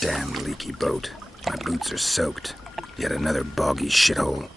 Damn leaky boat. My boots are soaked. Yet another boggy shithole.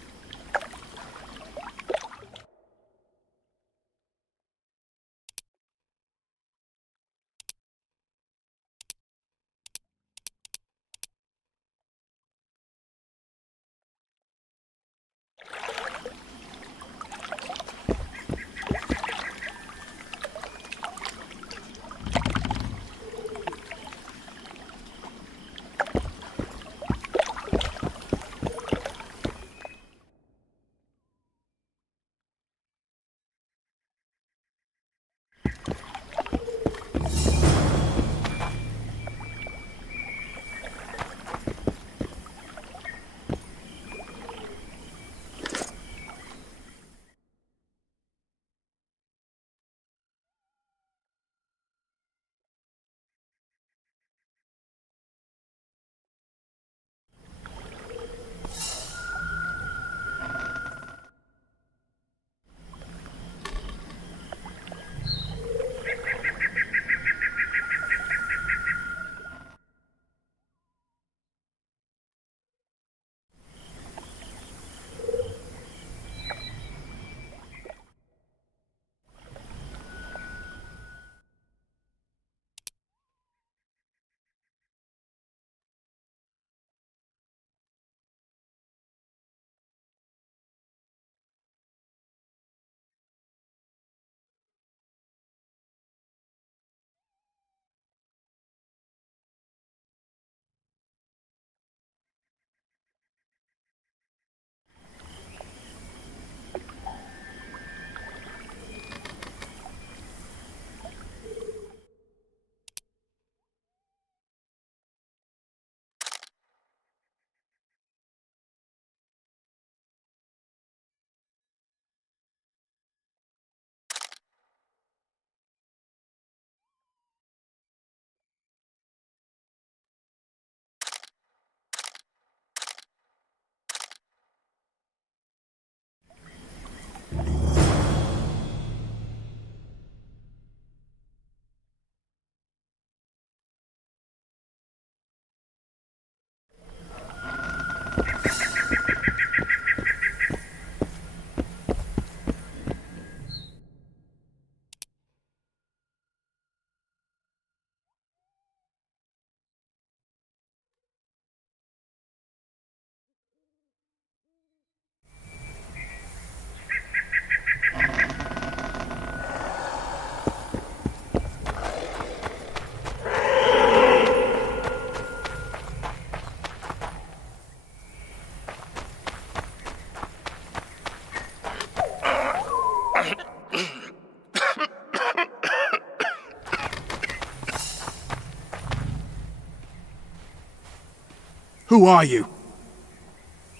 Who are you?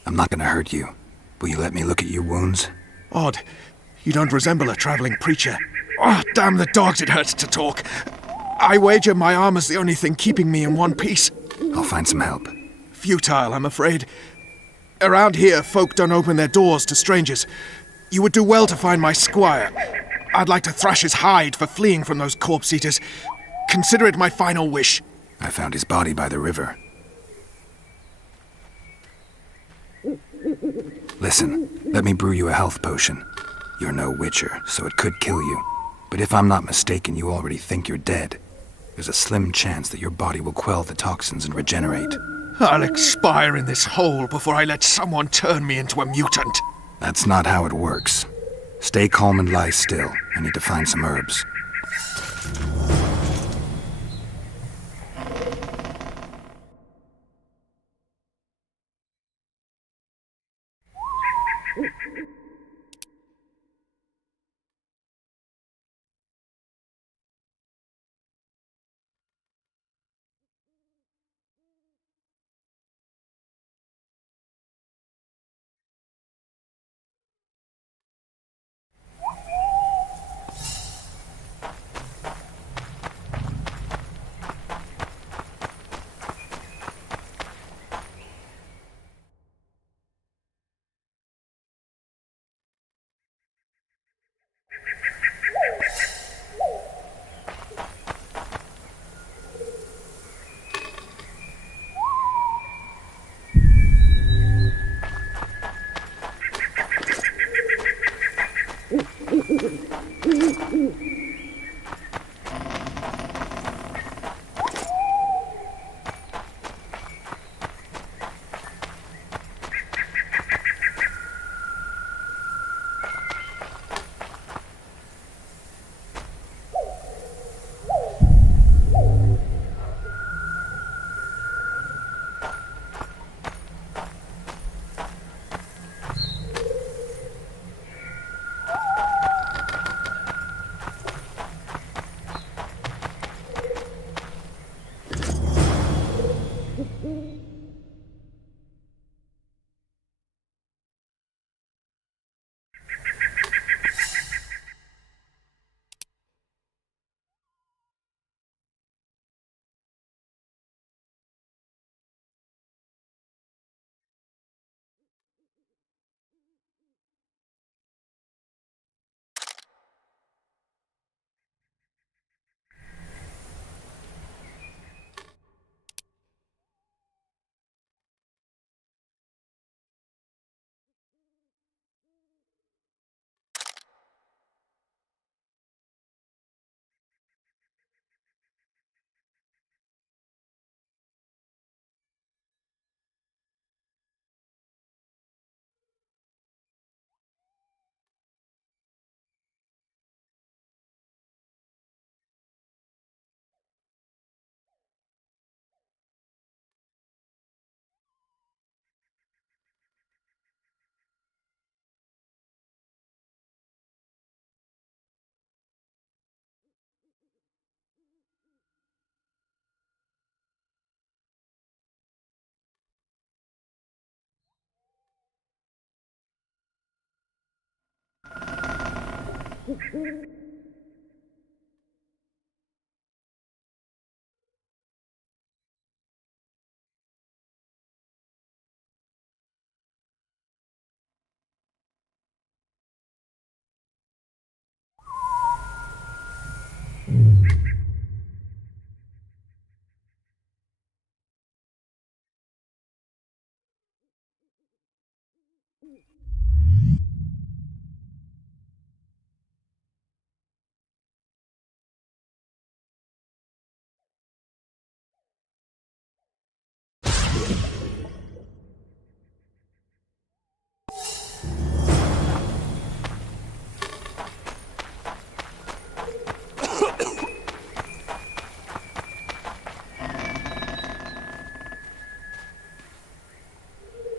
I'm not gonna hurt you. Will you let me look at your wounds? Odd. You don't resemble a traveling preacher. Oh, damn the dogs, it hurts to talk. I wager my armor's the only thing keeping me in one piece. I'll find some help. Futile, I'm afraid. Around here, folk don't open their doors to strangers. You would do well to find my squire. I'd like to thrash his hide for fleeing from those corpse-eaters. Consider it my final wish. I found his body by the river. Listen, let me brew you a health potion. You're no witcher, so it could kill you. But if I'm not mistaken, you already think you're dead. There's a slim chance that your body will quell the toxins and regenerate. I'll expire in this hole before I let someone turn me into a mutant. That's not how it works. Stay calm and lie still. I need to find some herbs.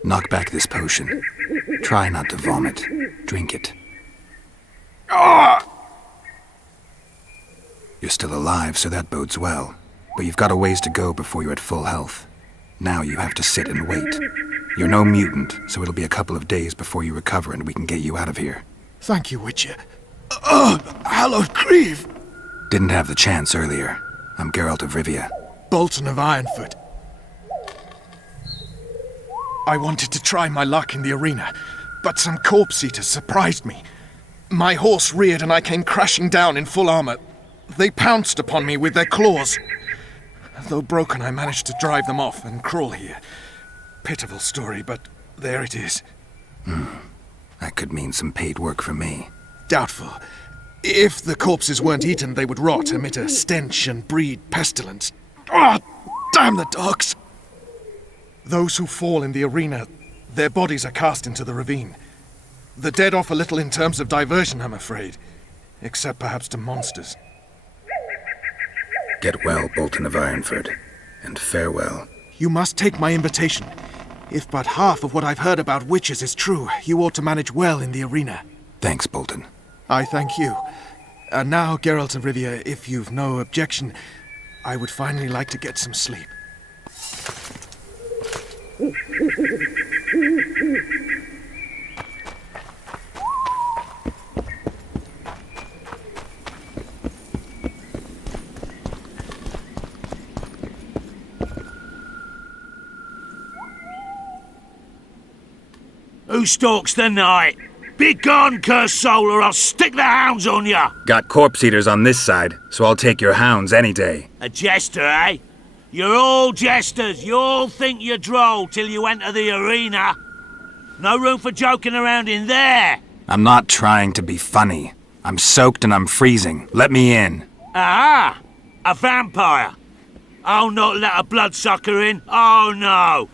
Knock back this potion. Try not to vomit. Drink it. You're still alive, so that bodes well. But you've got a ways to go before you're at full health. Now you have to sit and wait. You're no mutant, so it'll be a couple of days before you recover and we can get you out of here. Thank you, Witcher. Hallowed Grieve! Didn't have the chance earlier. I'm Geralt of Rivia. Bolton of Ironfoot. I wanted to try my luck in the arena, but some corpse eaters surprised me. My horse reared and I came crashing down in full armor. They pounced upon me with their claws. Though broken, I managed to drive them off and crawl here. Pitiful story, but there it is. That could mean some paid work for me. Doubtful. If the corpses weren't eaten, they would rot, emit a stench, and breed pestilence. Ah, damn the dogs! Those who fall in the arena, their bodies are cast into the ravine. The dead offer little in terms of diversion, I'm afraid. Except perhaps to monsters. Get well, Bolton of Ironfoot, and farewell. You must take my invitation. If but half of what I've heard about witches is true, you ought to manage well in the arena. Thanks, Bolton. I thank you. And now, Geralt of Rivia, if you've no objection, I would finally like to get some sleep. Who stalks the night? Be gone, cursed soul, or I'll stick the hounds on ya! Got corpse eaters on this side, so I'll take your hounds any day. A jester, eh? You're all jesters. You all think you're droll till you enter the arena. No room for joking around in there. I'm not trying to be funny. I'm soaked and I'm freezing. Let me in. Ah, a vampire. I'll not let a bloodsucker in. Oh, no.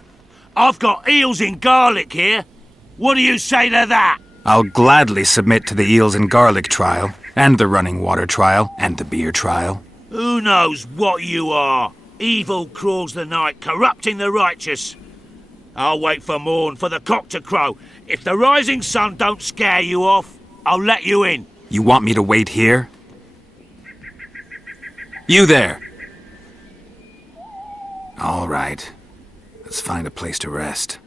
I've got eels in garlic here. What do you say to that? I'll gladly submit to the eels and garlic trial, and the running water trial, and the beer trial. Who knows what you are? Evil crawls the night, corrupting the righteous. I'll wait for morn, for the cock to crow. If the rising sun don't scare you off, I'll let you in. You want me to wait here? You there! All right. Let's find a place to rest.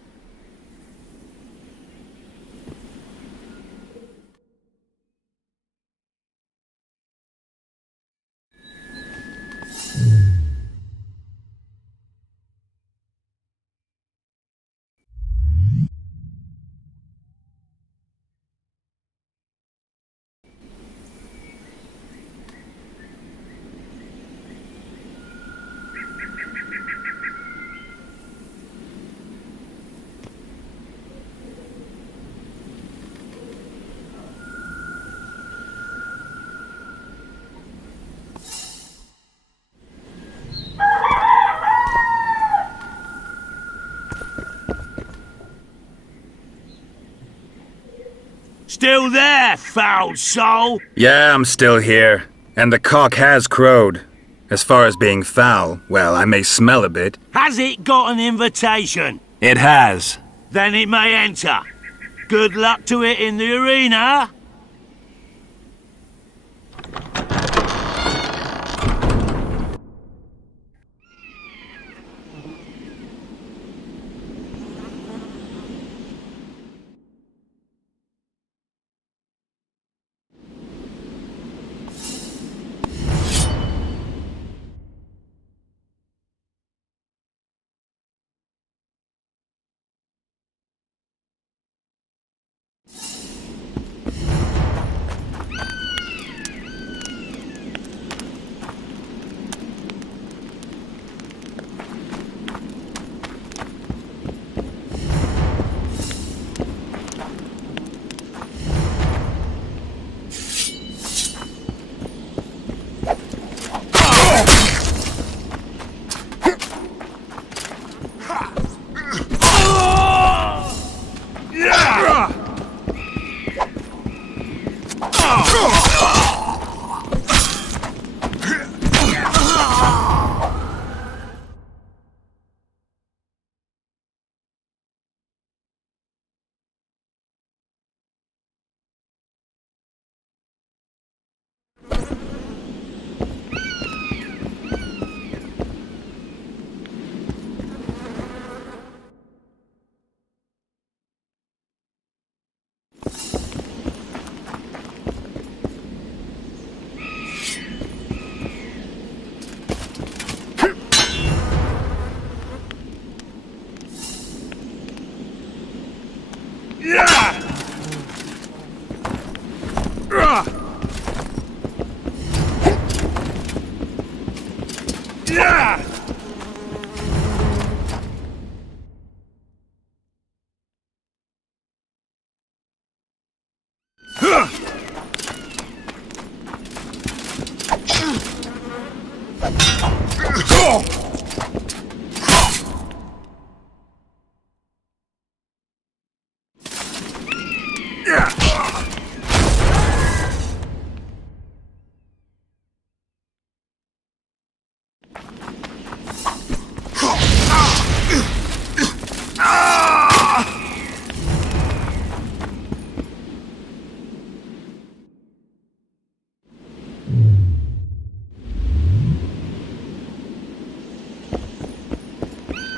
Still there, foul soul? Yeah, I'm still here. And the cock has crowed. As far as being foul, well, I may smell a bit. Has it got an invitation? It has. Then it may enter. Good luck to it in the arena.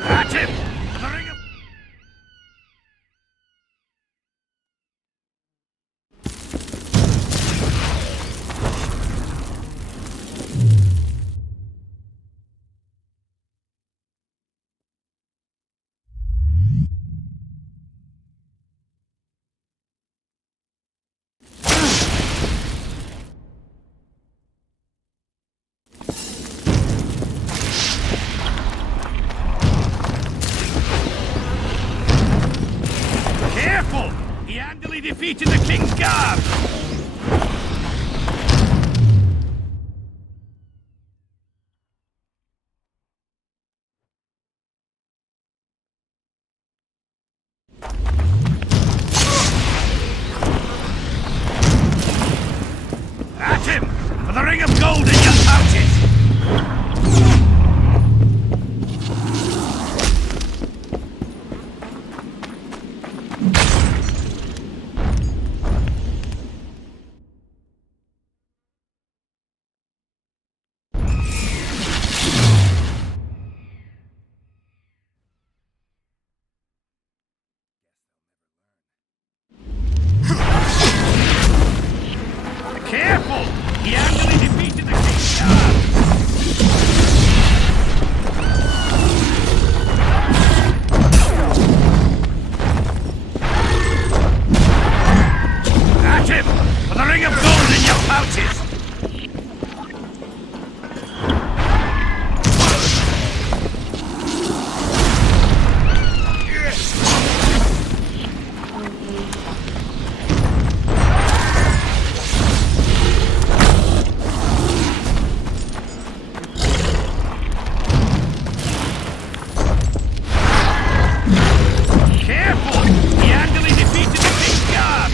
At him! For the ring of... Careful! He handily defeated the King's Guard! At him! For the ring of gold in your pouches! Careful! He handily defeated the King's Guard! At him! For the ring of gold in your pouches! Careful! He handily defeated the King's Guard!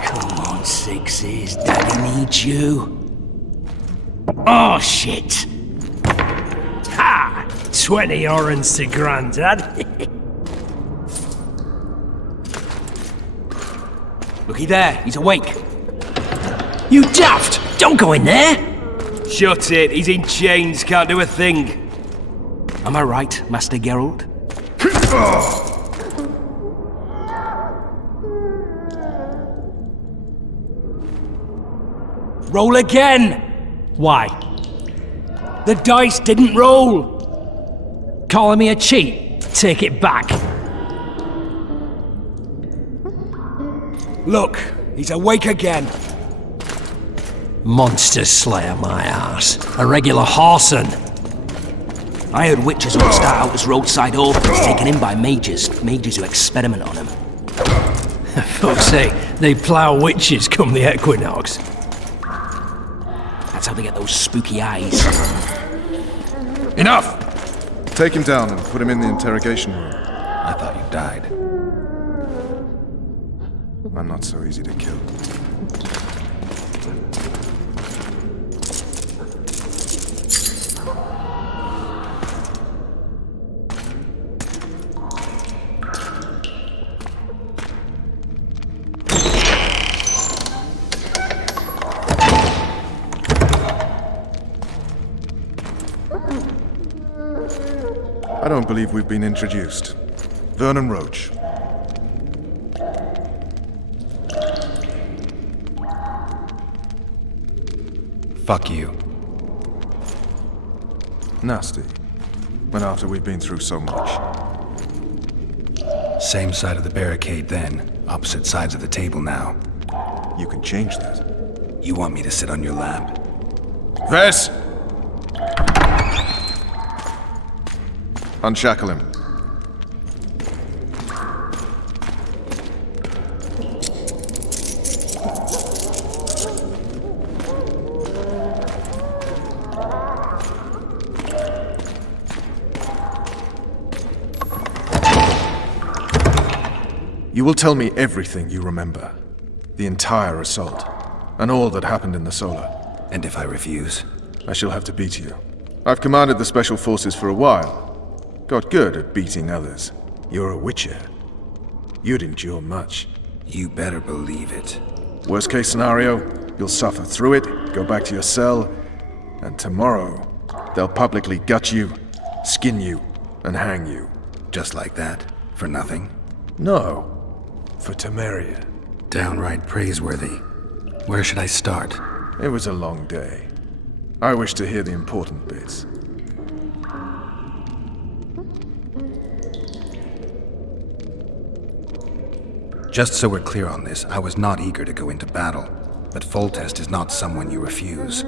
Come on, Sixes. Daddy needs you. Oh, shit. Ha! 20 orange to Grandad. Looky there, he's awake. You daft! Don't go in there! Shut it, he's in chains, can't do a thing. Am I right, Master Geralt? Roll again! Why? The dice didn't roll! Calling me a cheat? Take it back. Look, he's awake again. Monster Slayer, my ass. A regular horson. I heard witches would start out as roadside orphans taken in by mages who experiment on them. Fuck's sake, they plough witches come the equinox. That's how they get those spooky eyes. Enough! Take him down and put him in the interrogation room. I thought you died. I'm not so easy to kill. I don't believe we've been introduced. Vernon Roach. Fuck you. Nasty. When after we've been through so much. Same side of the barricade then, opposite sides of the table now. You can change that. You want me to sit on your lap? Vess! Unshackle him. You will tell me everything you remember. The entire assault. And all that happened in the Solar. And if I refuse? I shall have to beat you. I've commanded the Special Forces for a while. Got good at beating others. You're a Witcher. You'd endure much. You better believe it. Worst case scenario, you'll suffer through it, go back to your cell, and tomorrow, they'll publicly gut you, skin you, and hang you. Just like that? For nothing? No. For Temeria. Downright praiseworthy. Where should I start? It was a long day. I wish to hear the important bits. Just so we're clear on this, I was not eager to go into battle, but Foltest is not someone you refuse.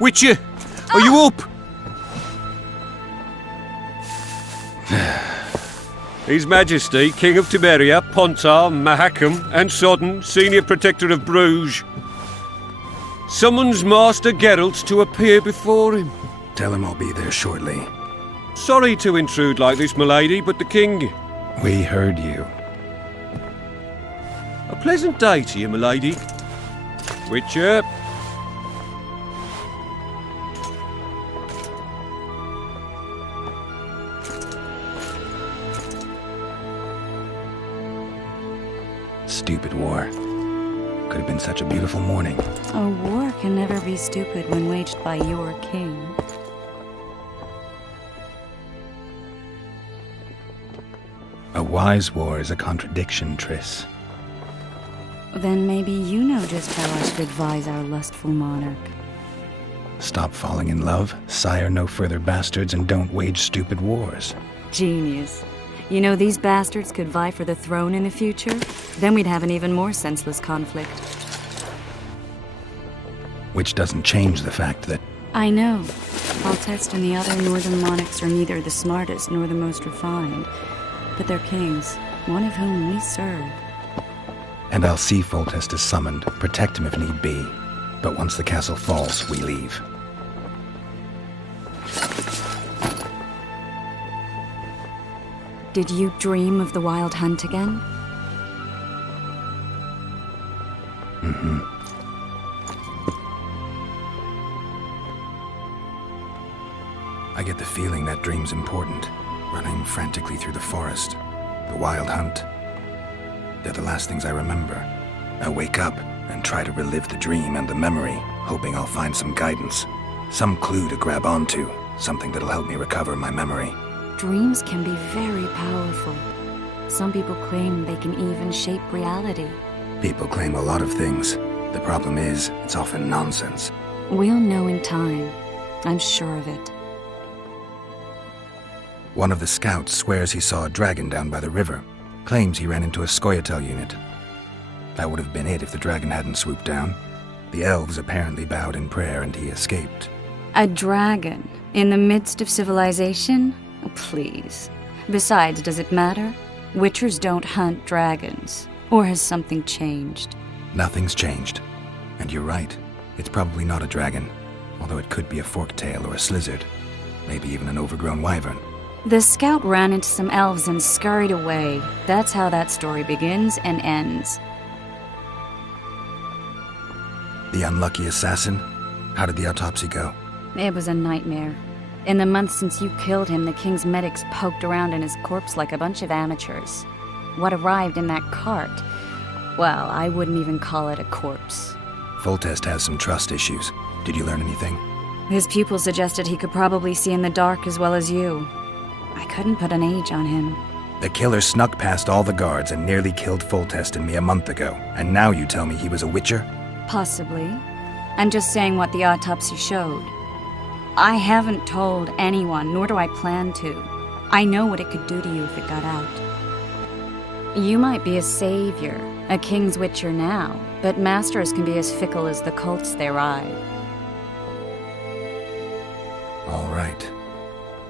Witcher, are you up? His Majesty, King of Temeria, Pontar, Mahakam, and Sodden, Senior Protector of Bruges, summons Master Geralt to appear before him. Tell him I'll be there shortly. Sorry to intrude like this, milady, but the King... We heard you. A pleasant day to you, milady. Witcher. Stupid war. Could have been such a beautiful morning. A war can never be stupid when waged by your king. A what? wise war is a contradiction, Triss. Then maybe you know just how I should advise our lustful monarch. Stop falling in love, sire no further bastards, and don't wage stupid wars. Genius. You know, these bastards could vie for the throne in the future? Then we'd have an even more senseless conflict. Which doesn't change the fact that I know. Foltest and the other northern monarchs are neither the smartest nor the most refined. But they're kings, one of whom we serve. And I'll see Foltest is summoned, protect him if need be. But once the castle falls, we leave. Did you dream of the Wild Hunt again? Mm-hmm. I get the feeling that dream's important. Running frantically through the forest. The Wild Hunt. They're the last things I remember. I wake up and try to relive the dream and the memory, hoping I'll find some guidance. Some clue to grab onto. Something that'll help me recover my memory. Dreams can be very powerful. Some people claim they can even shape reality. People claim a lot of things. The problem is, it's often nonsense. We'll know in time. I'm sure of it. One of the scouts swears he saw a dragon down by the river. Claims he ran into a Scoia'tael unit. That would have been it if the dragon hadn't swooped down. The elves apparently bowed in prayer and he escaped. A dragon? In the midst of civilization? Oh, please. Besides, does it matter? Witchers don't hunt dragons. Or has something changed? Nothing's changed. And you're right. It's probably not a dragon. Although it could be a forktail or a slizzard. Maybe even an overgrown wyvern. The scout ran into some elves and scurried away. That's how that story begins and ends. The unlucky assassin? How did the autopsy go? It was a nightmare. In the months since you killed him, the king's medics poked around in his corpse like a bunch of amateurs. What arrived in that cart? Well, I wouldn't even call it a corpse. Foltest has some trust issues. Did you learn anything? His pupil suggested he could probably see in the dark as well as you. I couldn't put an age on him. The killer snuck past all the guards and nearly killed Foltest and me a month ago. And now you tell me he was a witcher? Possibly. I'm just saying what the autopsy showed. I haven't told anyone, nor do I plan to. I know what it could do to you if it got out. You might be a savior, a king's witcher now, but masters can be as fickle as the cults they ride. All right.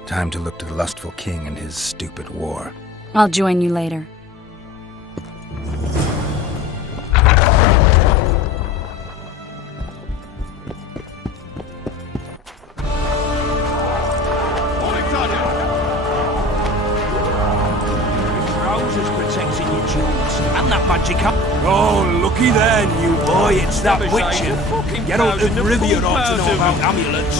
Time to look to the lustful king and his stupid war. I'll join you later. Oh, looky there, new boy, it's that Witcher. Geralt of Rivia ought to know about amulets.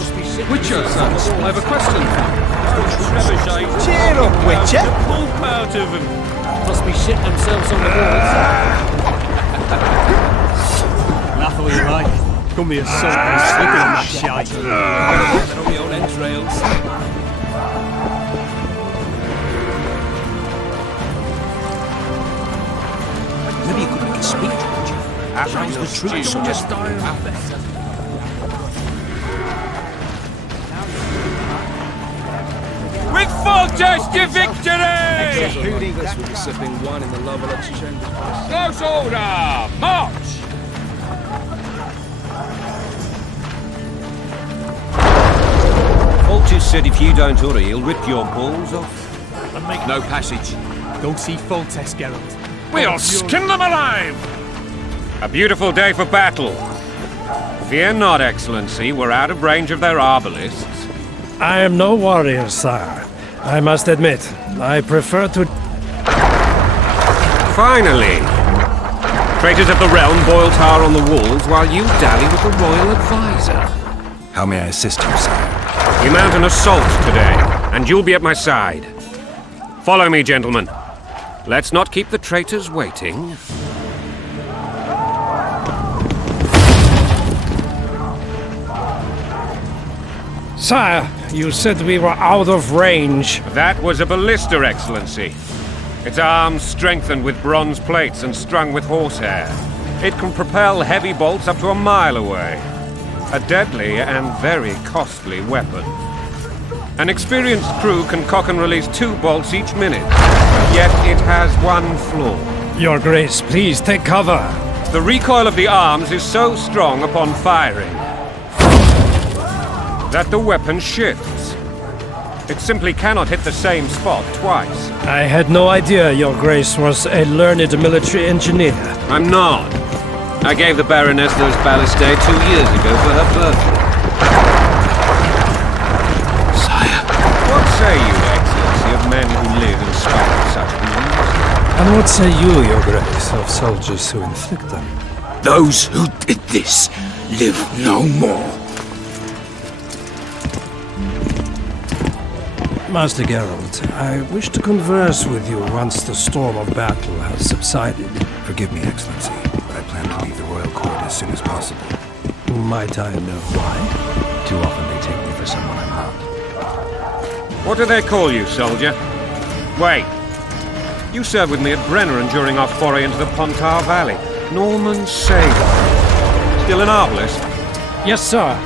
Witcher, sons, I have a question for you. Cheer up, Witcher. Pulp out of him. Must be shitting themselves on the walls. Laugh all you like. Come here, son, and slip in that shite. On my own entrails. Maybe you could make a speech, would you? Outlines the truth. With Foltest to victory! Who'd English would be sipping wine in the Lovelocks chambers? Close order! March! Foltest said if you don't hurry, he'll rip your balls off. And make no passage. Go see Foltest, Geralt. We'll skin them alive! A beautiful day for battle. Fear not, Excellency, we're out of range of their arbalists. I am no warrior, sire. I must admit, I prefer to... Finally! Traitors of the realm boil tar on the walls while you dally with the royal advisor. How may I assist you, sire? We mount an assault today, and you'll be at my side. Follow me, gentlemen. Let's not keep the traitors waiting. Sire, you said we were out of range. That was a ballista, Excellency. Its arms strengthened with bronze plates and strung with horsehair. It can propel heavy bolts up to a mile away. A deadly and very costly weapon. An experienced crew can cock and release 2 bolts each minute. Yet it has one flaw. Your Grace, please take cover. The recoil of the arms is so strong upon firing that the weapon shifts. It simply cannot hit the same spot twice. I had no idea Your Grace was a learned military engineer. I'm not. I gave the Baroness those ballistae 2 years ago for her birthday. Sire. What say you, Excellency, of men who live in spite of such wounds? And what say you, Your Grace, of soldiers who inflict them? Those who did this live no more. Master Geralt, I wish to converse with you once the storm of battle has subsided. Forgive me, Excellency, but I plan to leave the royal court as soon as possible. Might I know why? Too often they take me for someone I'm not. What do they call you, soldier? Wait. You served with me at Brenner during our foray into the Pontar Valley. Norman Sagan. Still an arbalist? Yes, sir.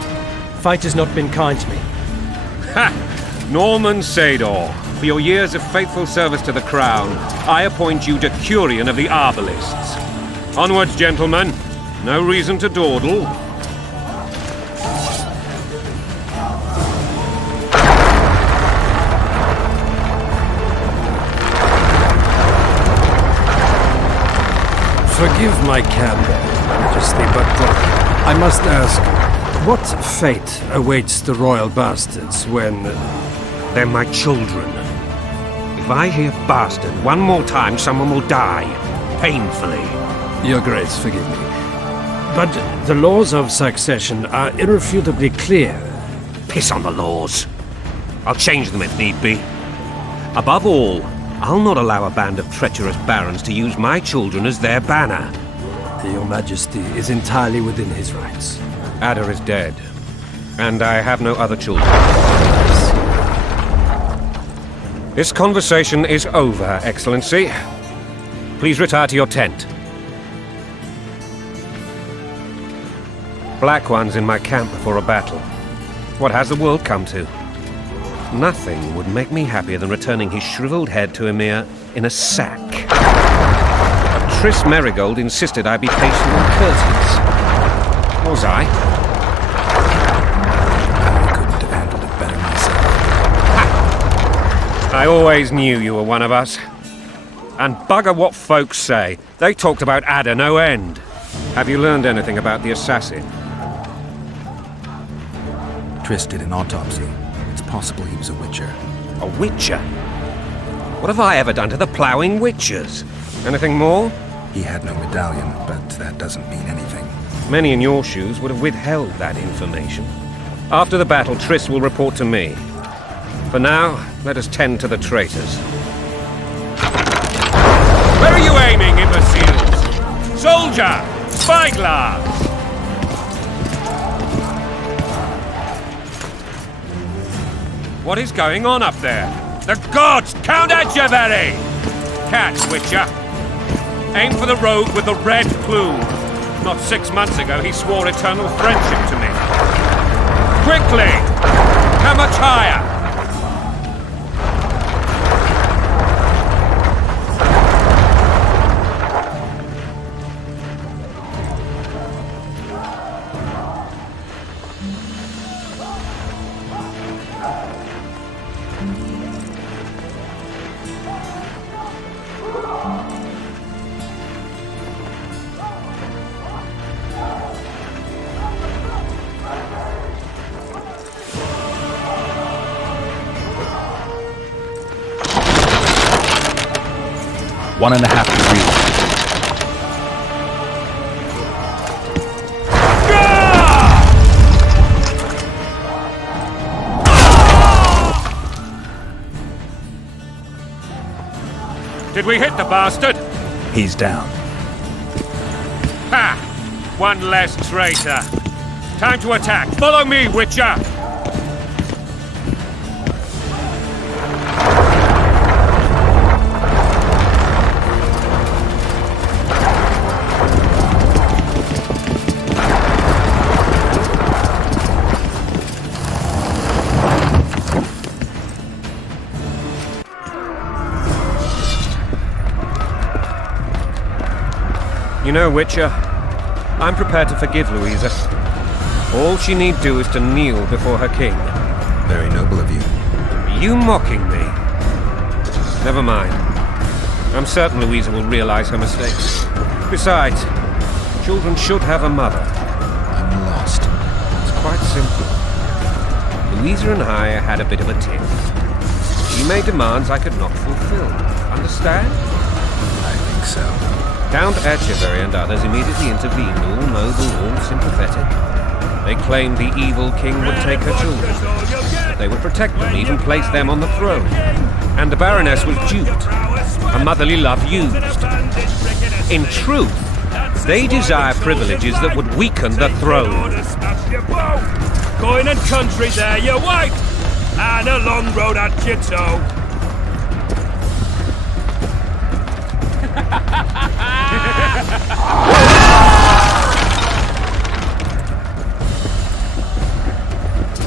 Fight has not been kind to me. Ha! Norman Sador, for your years of faithful service to the Crown, I appoint you Decurion of the Arbalists. Onwards, gentlemen. No reason to dawdle. Forgive my candor, Majesty, but I must ask, what fate awaits the royal bastards when... They're my children. If I hear bastard one more time, someone will die. Painfully. Your Grace, forgive me. But the laws of succession are irrefutably clear. Piss on the laws. I'll change them if need be. Above all, I'll not allow a band of treacherous barons to use my children as their banner. Your Majesty is entirely within his rights. Ada is dead, and I have no other children. This conversation is over, Excellency. Please retire to your tent. Black One's in my camp before a battle. What has the world come to? Nothing would make me happier than returning his shriveled head to Emir in a sack. But Triss Merigold insisted I be patient and courteous. Was I? I couldn't have handled it better myself. Ha! I always knew you were one of us. And bugger what folks say. They talked about Ada no end. Have you learned anything about the assassin? Triss did an autopsy. It's possible he was a witcher. A witcher? What have I ever done to the ploughing witchers? Anything more? He had no medallion, but that doesn't mean anything. Many in your shoes would have withheld that information. After the battle, Triss will report to me. For now, let us tend to the traitors. Where are you aiming, imbeciles? Soldier! Spyglass! What is going on up there? The gods! Count Adjavari! Catch, Witcher! Aim for the rogue with the red plume. Not 6 months ago, he swore eternal friendship to me. Quickly! How much higher? One and a half degrees. Did we hit the bastard? He's down. Ha! One less traitor. Time to attack. Follow me, Witcher! You know, Witcher, I'm prepared to forgive Louisa. All she need do is to kneel before her king. Very noble of you. Are you mocking me? Never mind. I'm certain Louisa will realize her mistakes. Besides, children should have a mother. I'm lost. It's quite simple. Louisa and I had a bit of a tiff. She made demands I could not fulfill. Understand? I think so. Count Etcheverry and others immediately intervened, all noble, all sympathetic. They claimed the evil king would take her children, that they would protect them, even place them on the throne. And the Baroness was duped, her motherly love used. In truth, they desire privileges that would weaken the throne. Going in country there, you white! And a long road at Jitso.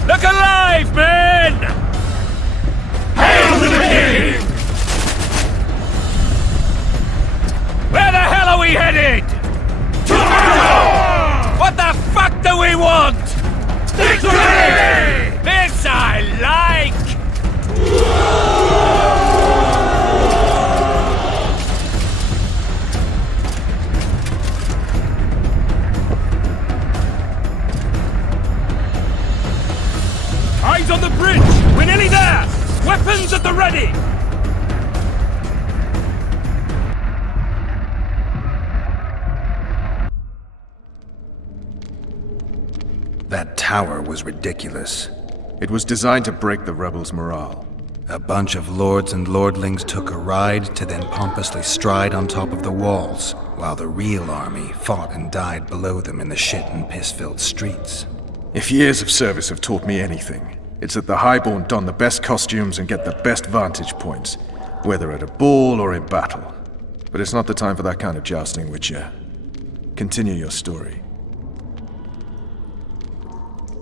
Look alive, men! Hail to the king! Where the hell are we headed? Tomorrow! What the fuck do we want? Victory! This I like! Eyes on the bridge! We're nearly there! Weapons at the ready! That tower was ridiculous. It was designed to break the rebels' morale. A bunch of lords and lordlings took a ride to then pompously stride on top of the walls, while the real army fought and died below them in the shit and piss-filled streets. If years of service have taught me anything, it's that the highborn don the best costumes and get the best vantage points, whether at a ball or in battle. But it's not the time for that kind of jousting, Witcher. Continue your story.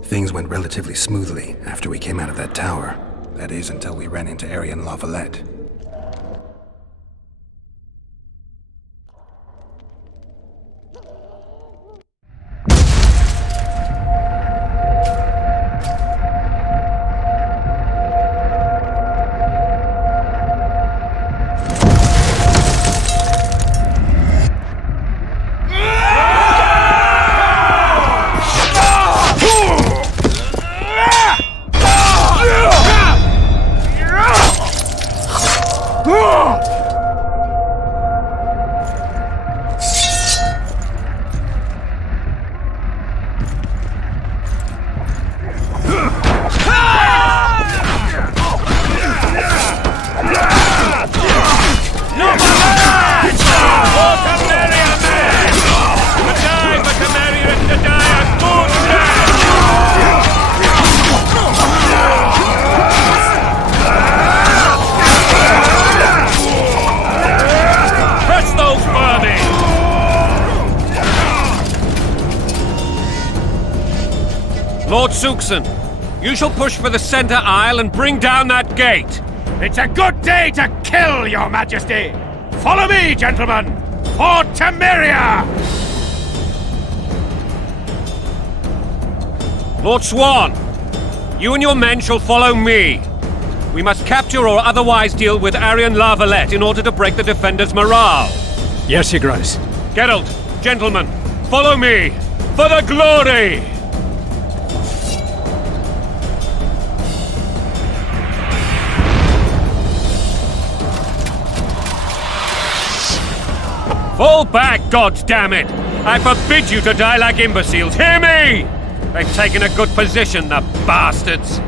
Things went relatively smoothly after we came out of that tower. That is, until we ran into Arian Lavalette. Lord Suxon, you shall push for the center aisle and bring down that gate. It's a good day to kill, your majesty! Follow me, gentlemen! For Temeria! Lord Swan, you and your men shall follow me. We must capture or otherwise deal with Arian Lavalette in order to break the defenders' morale. Yes, Your Grace. Geralt, gentlemen, follow me! For the glory! Fall back, goddammit! I forbid you to die like imbeciles, hear me! They've taken a good position, the bastards!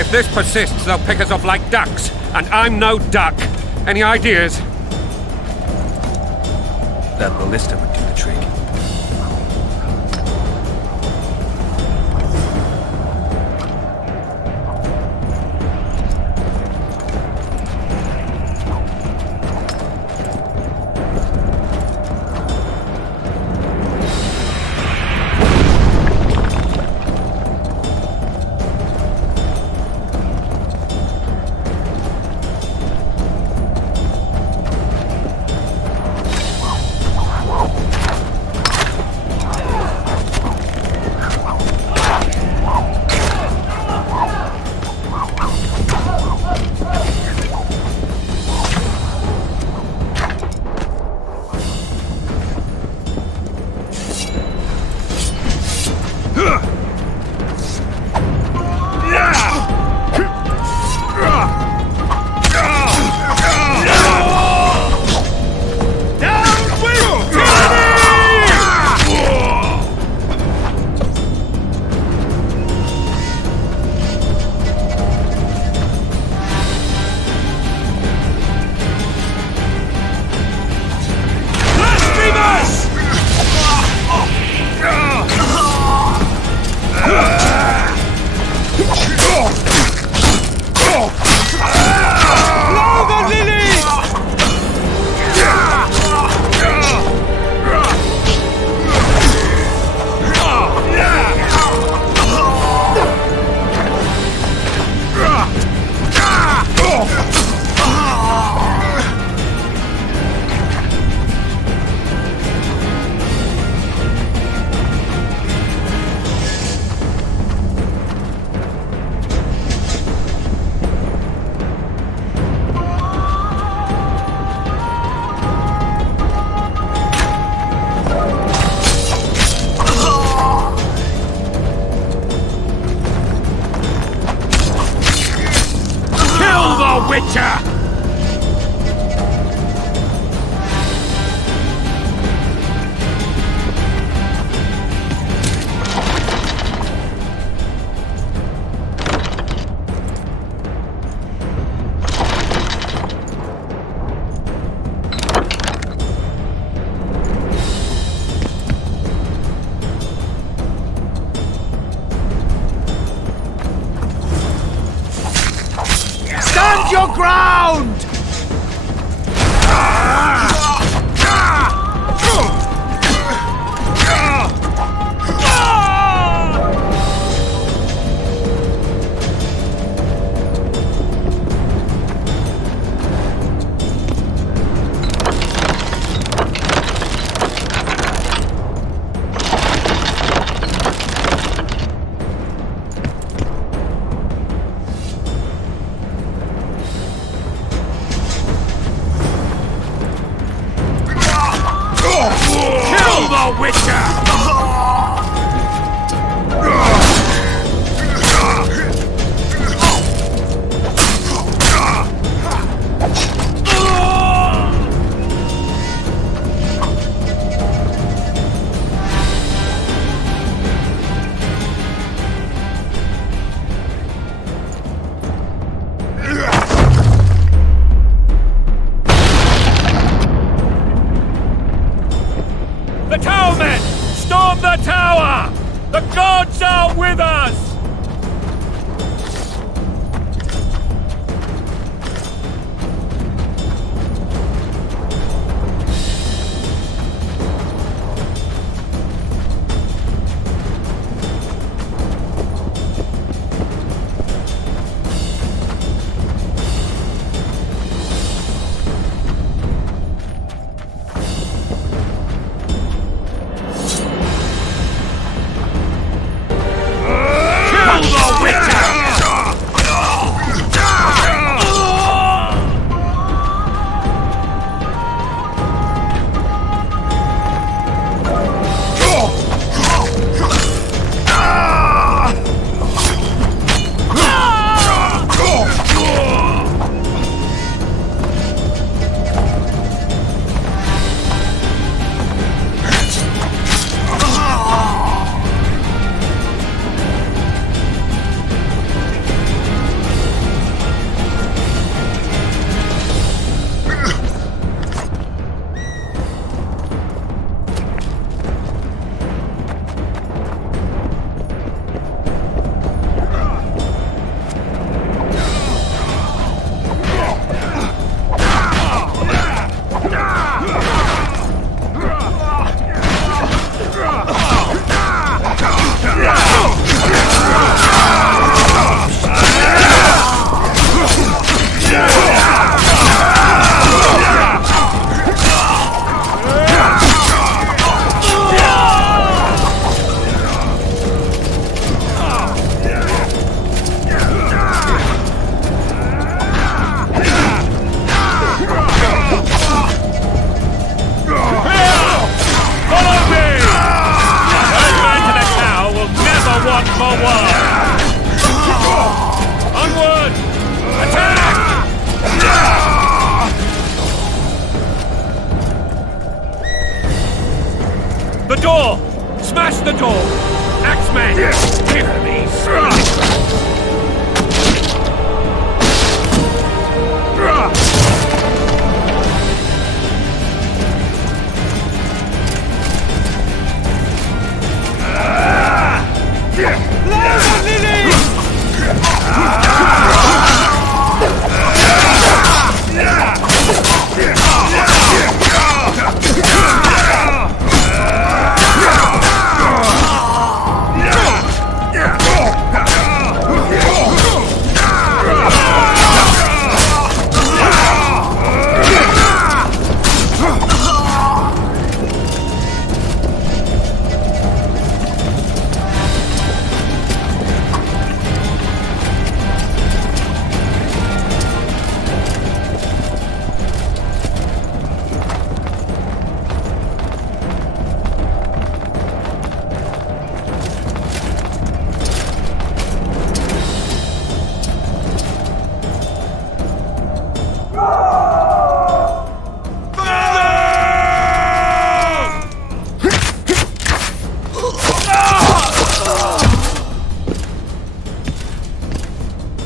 If this persists, they'll pick us off like ducks, and I'm no duck. Any ideas? That ballista would do the trick. the Witcher! The towermen! Storm the tower! The gods are with us! Onward! Attack! The door! Smash the door! Axeman! Give me strength!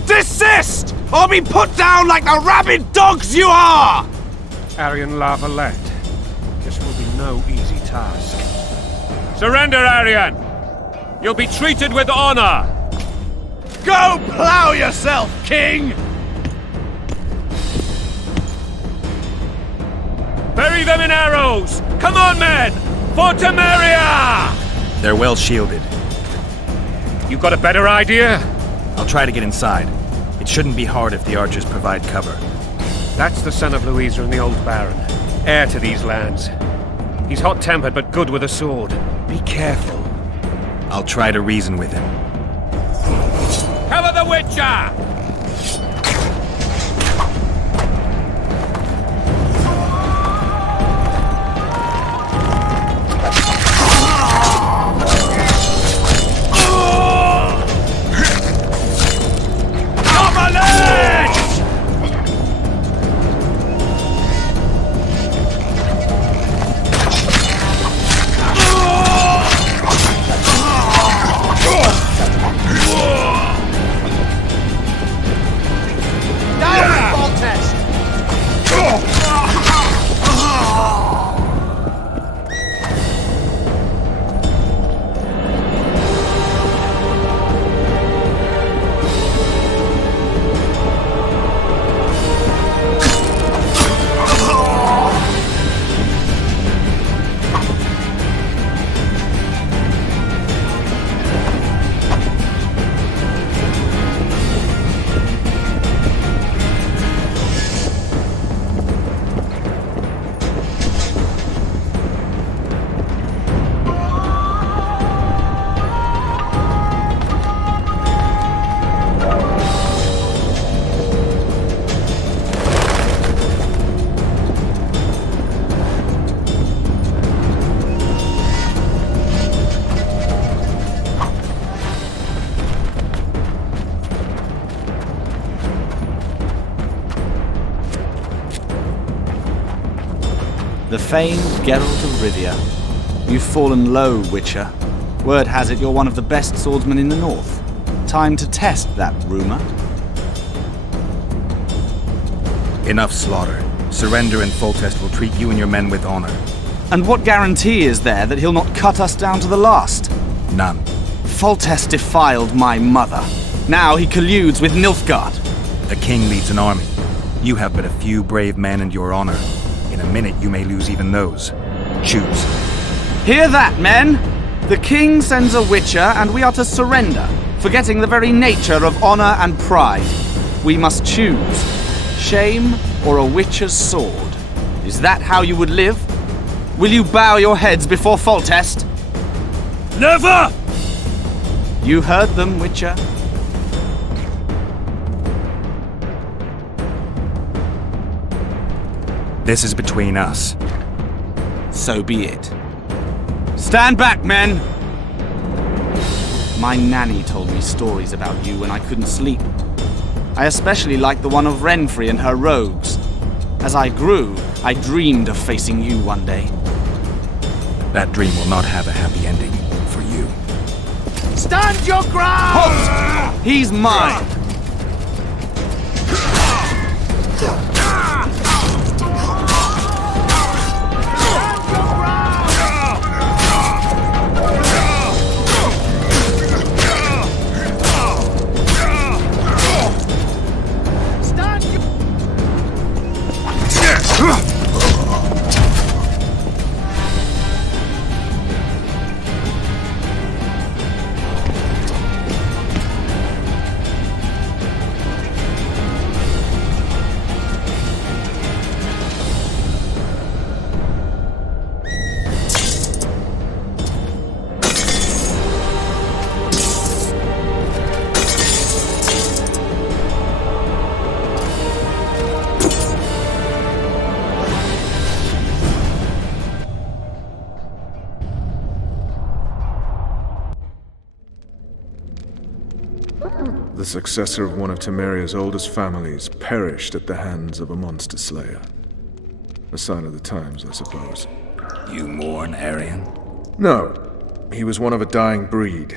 Desist! Or be put down like the rabid dogs you are! Aryan Lavalette. This will be no easy task. Surrender, Aryan! You'll be treated with honor! Go plow yourself, King! Bury them in arrows! Come on, men! For Temeria! They're well shielded. You got a better idea? I'll try to get inside. It shouldn't be hard if the archers provide cover. That's the son of Louisa and the old Baron. Heir to these lands. He's hot-tempered but good with a sword. Be careful. I'll try to reason with him. Cover the Witcher! The famed Geralt of Rivia. You've fallen low, Witcher. Word has it you're one of the best swordsmen in the north. Time to test that rumor. Enough slaughter. Surrender and Foltest will treat you and your men with honor. And what guarantee is there that he'll not cut us down to the last? None. Foltest defiled my mother. Now he colludes with Nilfgaard. The king leads an army. You have but a few brave men and your honor. In a minute you may lose even those. Choose. Hear that, men? The king sends a witcher and we are to surrender, forgetting the very nature of honor and pride. We must choose. Shame or a witcher's sword. Is that how you would live? Will you bow your heads before Foltest? Never! You heard them, Witcher. This is between us. So be it. Stand back, men! My nanny told me stories about you when I couldn't sleep. I especially liked the one of Renfrey and her rogues. As I grew, I dreamed of facing you one day. That dream will not have a happy ending for you. Stand your ground! Halt! He's mine! The successor of one of Temeria's oldest families perished at the hands of a monster slayer. A sign of the times, I suppose. You mourn, Arian? No. He was one of a dying breed.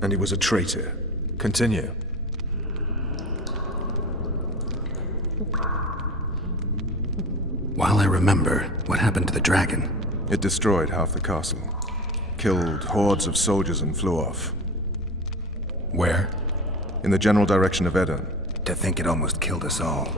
And he was a traitor. Continue. While I remember, what happened to the dragon? It destroyed half the castle. Killed hordes of soldiers and flew off. Where? In the general direction of Edern. To think it almost killed us all.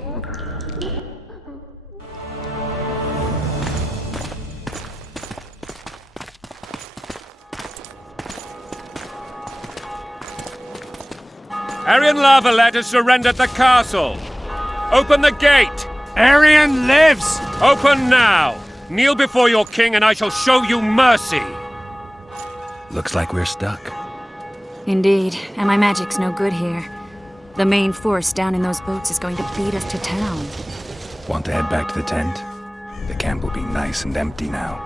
Arian Lavalette has surrendered the castle. Open the gate! Arian lives! Open now! Kneel before your king and I shall show you mercy! Looks like we're stuck. Indeed, and my magic's no good here. The main force down in those boats is going to beat us to town. Want to head back to the tent? The camp will be nice and empty now.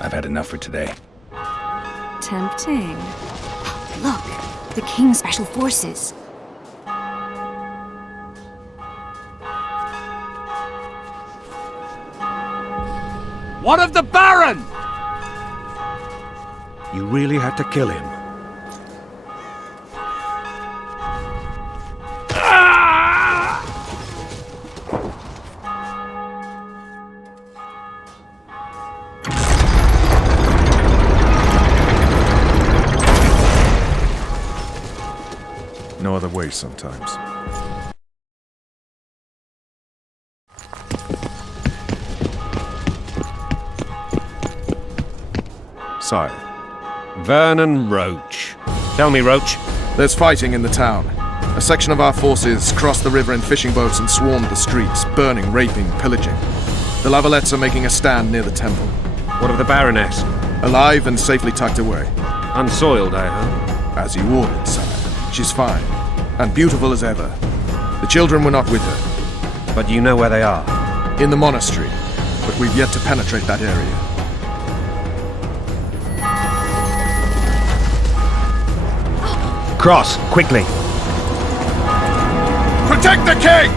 I've had enough for today. Tempting. Look, the King's Special Forces. What of the Baron? You really had to kill him. No other way sometimes. Sire. Vernon Roach. Tell me, Roach. There's fighting in the town. A section of our forces crossed the river in fishing boats and swarmed the streets, burning, raping, pillaging. The Lavalettes are making a stand near the temple. What of the Baroness? Alive and safely tucked away. Unsoiled, I hope. As you ordered, sire. She's fine, and beautiful as ever. The children were not with her. But you know where they are? In the monastery, but we've yet to penetrate that area. Cross, quickly! Protect the king!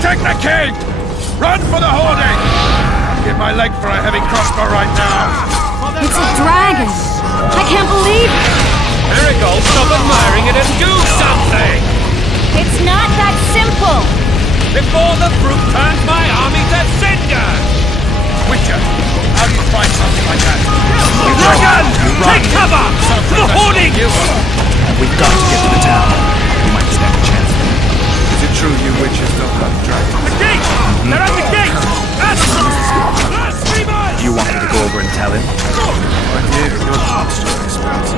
Protect the king! Run for the hoarding! I'll give my leg for a heavy crossbow right now. It's a dragon! I can't believe it! Marigold, stop admiring it and do something! It's not that simple! Before the fruit turns my army to cinder! Witcher, how do you fight something like that? Dragon! Take cover! To the hoarding! We've got to get to the town. We might stand a chance. Is it true you witches don't hunt dragons? The gate! They're at the gate! Blasphemers! You want me to go over and tell him? Idea is your monster, I suppose.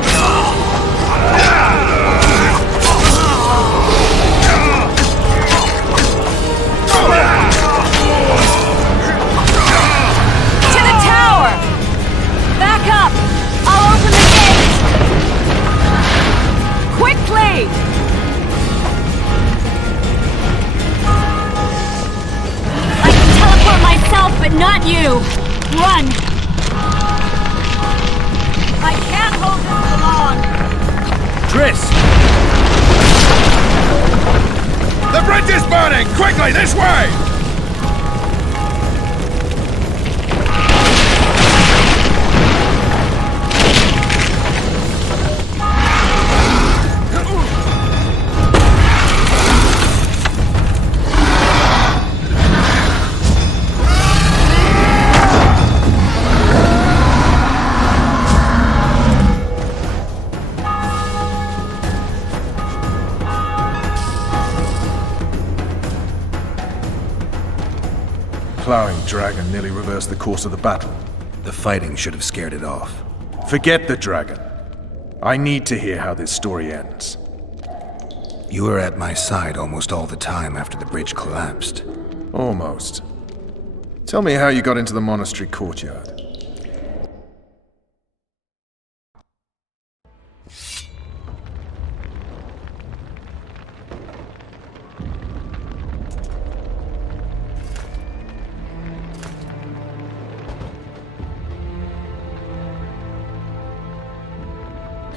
To the tower! Back up! I'll open the gate! Quickly! I can teleport myself, but not you! Run! I can't hold this for long! Triss! The bridge is burning! Quickly, this way! Plowing dragon nearly reversed the course of the battle. The fighting should have scared it off. Forget the dragon. I need to hear how this story ends. You were at my side almost all the time after the bridge collapsed. Almost. Tell me how you got into the monastery courtyard.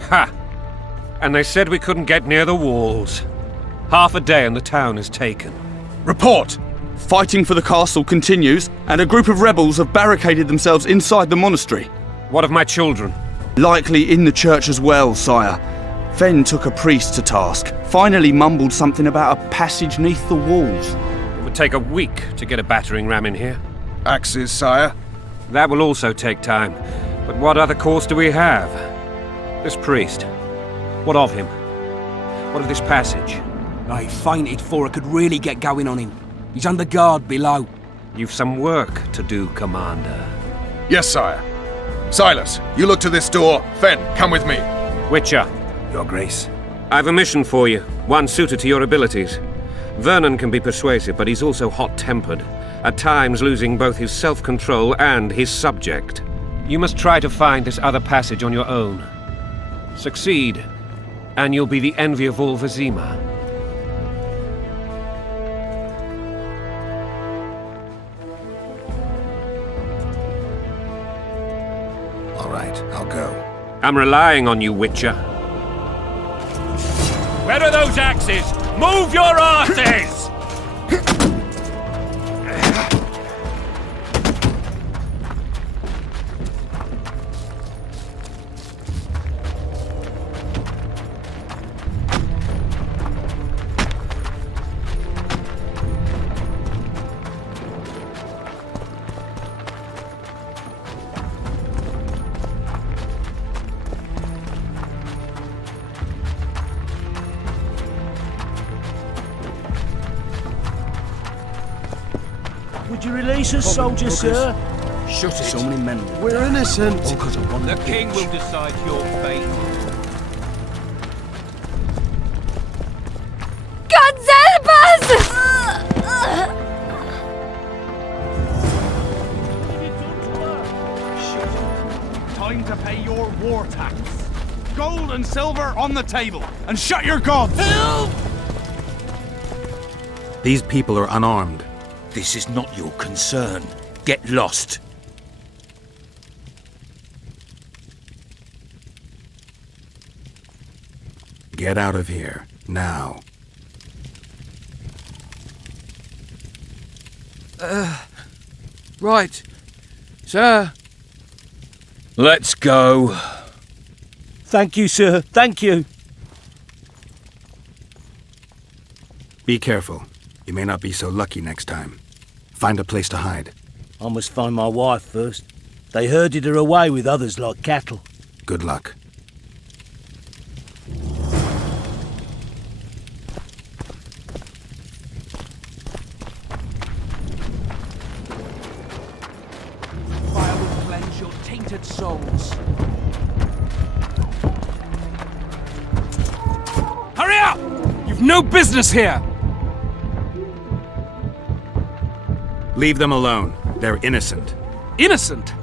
Ha! And they said we couldn't get near the walls. Half a day and the town is taken. Report! Fighting for the castle continues, and a group of rebels have barricaded themselves inside the monastery. What of my children? Likely in the church as well, sire. Fen took a priest to task, finally mumbled something about a passage neath the walls. It would take a week to get a battering ram in here. Axes, sire? That will also take time. But what other course do we have? This priest. What of him? What of this passage? I fainted before I could really get going on him. He's under guard below. You've some work to do, Commander. Yes, sire. Silas, you look to this door. Fen, come with me. Witcher, Your Grace. I've a mission for you, one suited to your abilities. Vernon can be persuasive, but he's also hot-tempered, at times losing both his self-control and his subject. You must try to find this other passage on your own. Succeed, and you'll be the envy of all Vizima. All right, I'll go. I'm relying on you, Witcher. Where are those axes? Move your asses! Would you release us, soldier, sir? Shut it. So many men. We're innocent. All because of one The king will decide your fate. God help us! Time to pay your war tax. Gold and silver on the table, and shut your gods! These people are unarmed. This is not your concern. Get lost. Get out of here, now. Right. Sir. Let's go. Thank you, sir. Thank you. Be careful. You may not be so lucky next time. Find a place to hide. I must find my wife first. They herded her away with others like cattle. Good luck. Fire will cleanse your tainted souls. Hurry up! You've no business here! Leave them alone. They're innocent. Innocent?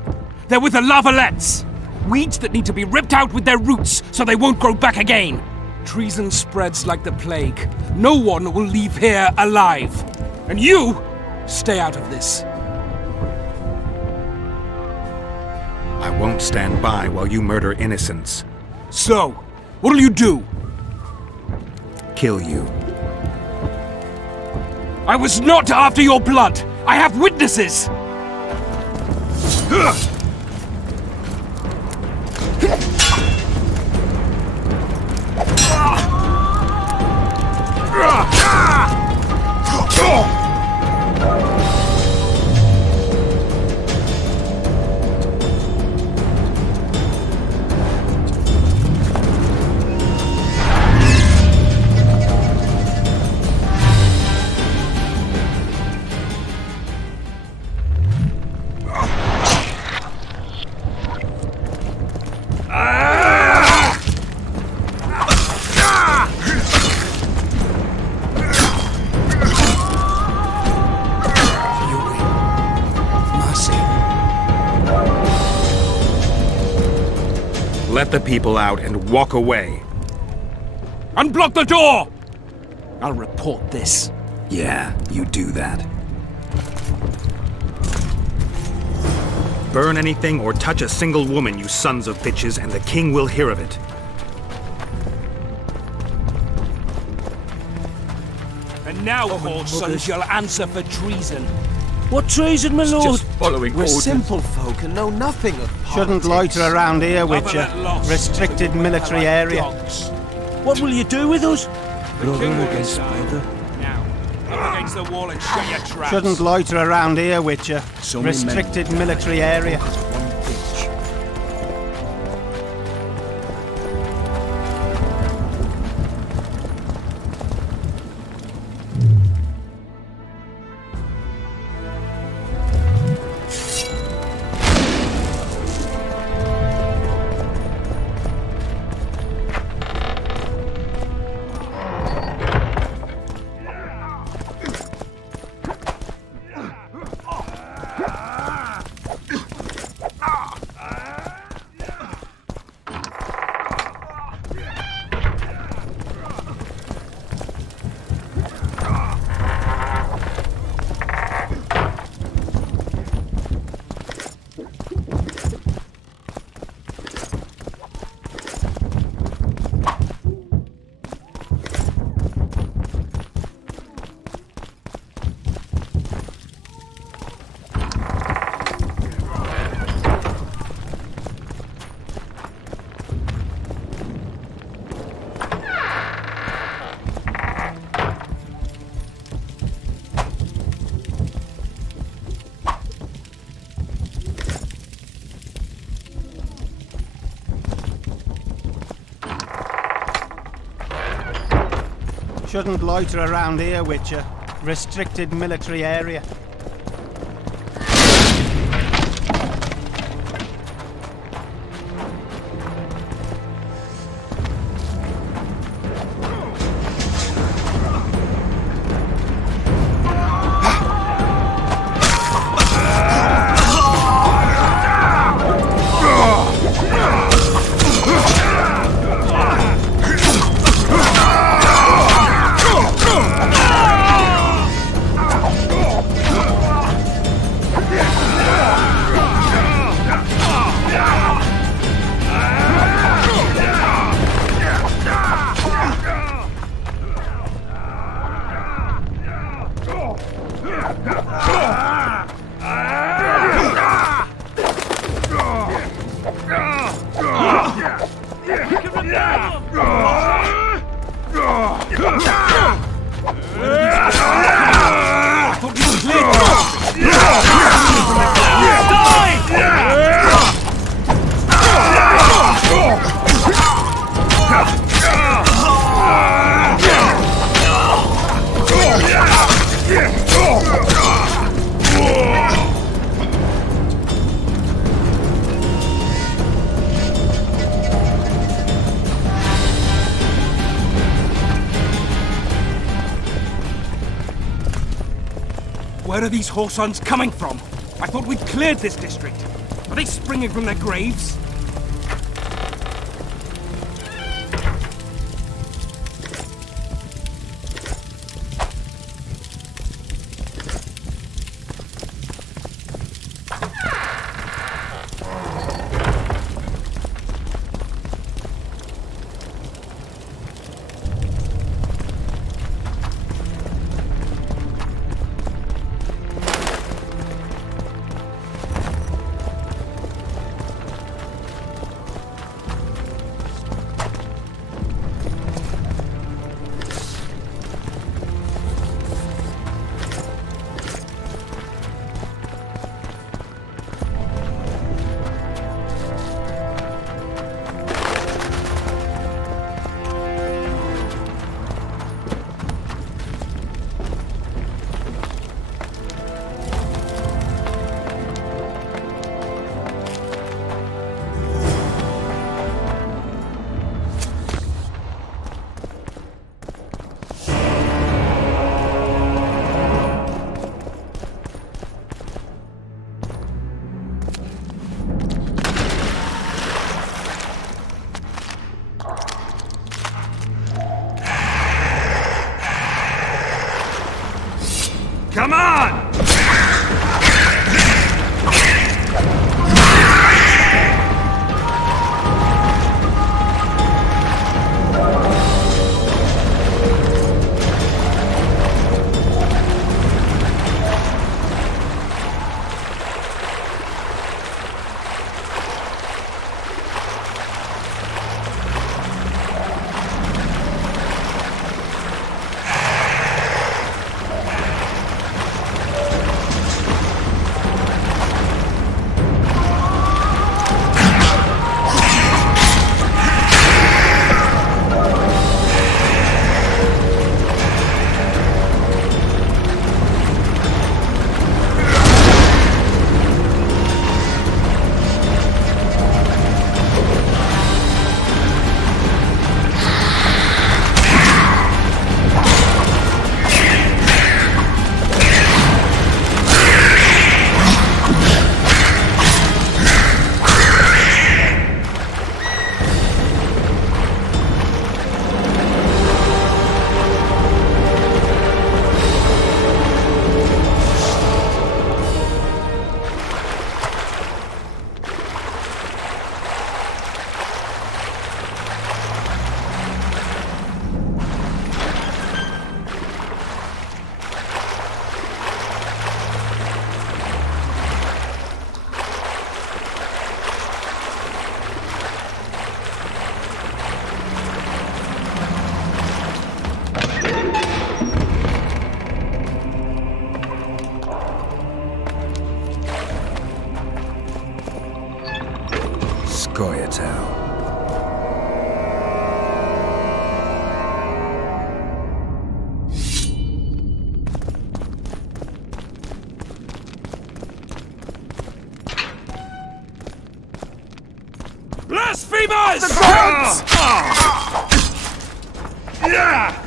They're with the lavalettes! Weeds that need to be ripped out with their roots so they won't grow back again. Treason spreads like the plague. No one will leave here alive. And you, stay out of this. I won't stand by while you murder innocents. So, what'll you do? Kill you. I was not after your blood! I have witnesses! Let the people out and walk away. Unblock the door! I'll report this. Yeah, you do that. Burn anything or touch a single woman, you sons of bitches, and the king will hear of it. And now, poor sons, you'll answer for treason. What treason, my lord? Following We're orders. simple folk and know nothing of politics. Shouldn't loiter around here, Witcher. Other than lost, Restricted we'll military like area. dogs. What will you do with us? Brother against brother. Now, up against the wall and shut your traps. Shouldn't loiter around here, Witcher. So many men. Restricted military area. Shouldn't loiter around here, Witcher. Restricted military area. Where are these whoresons coming from? I thought we'd cleared this district. Are they springing from their graves? Come on! Scoia'tael. Blasphemers! The gods! Yeah!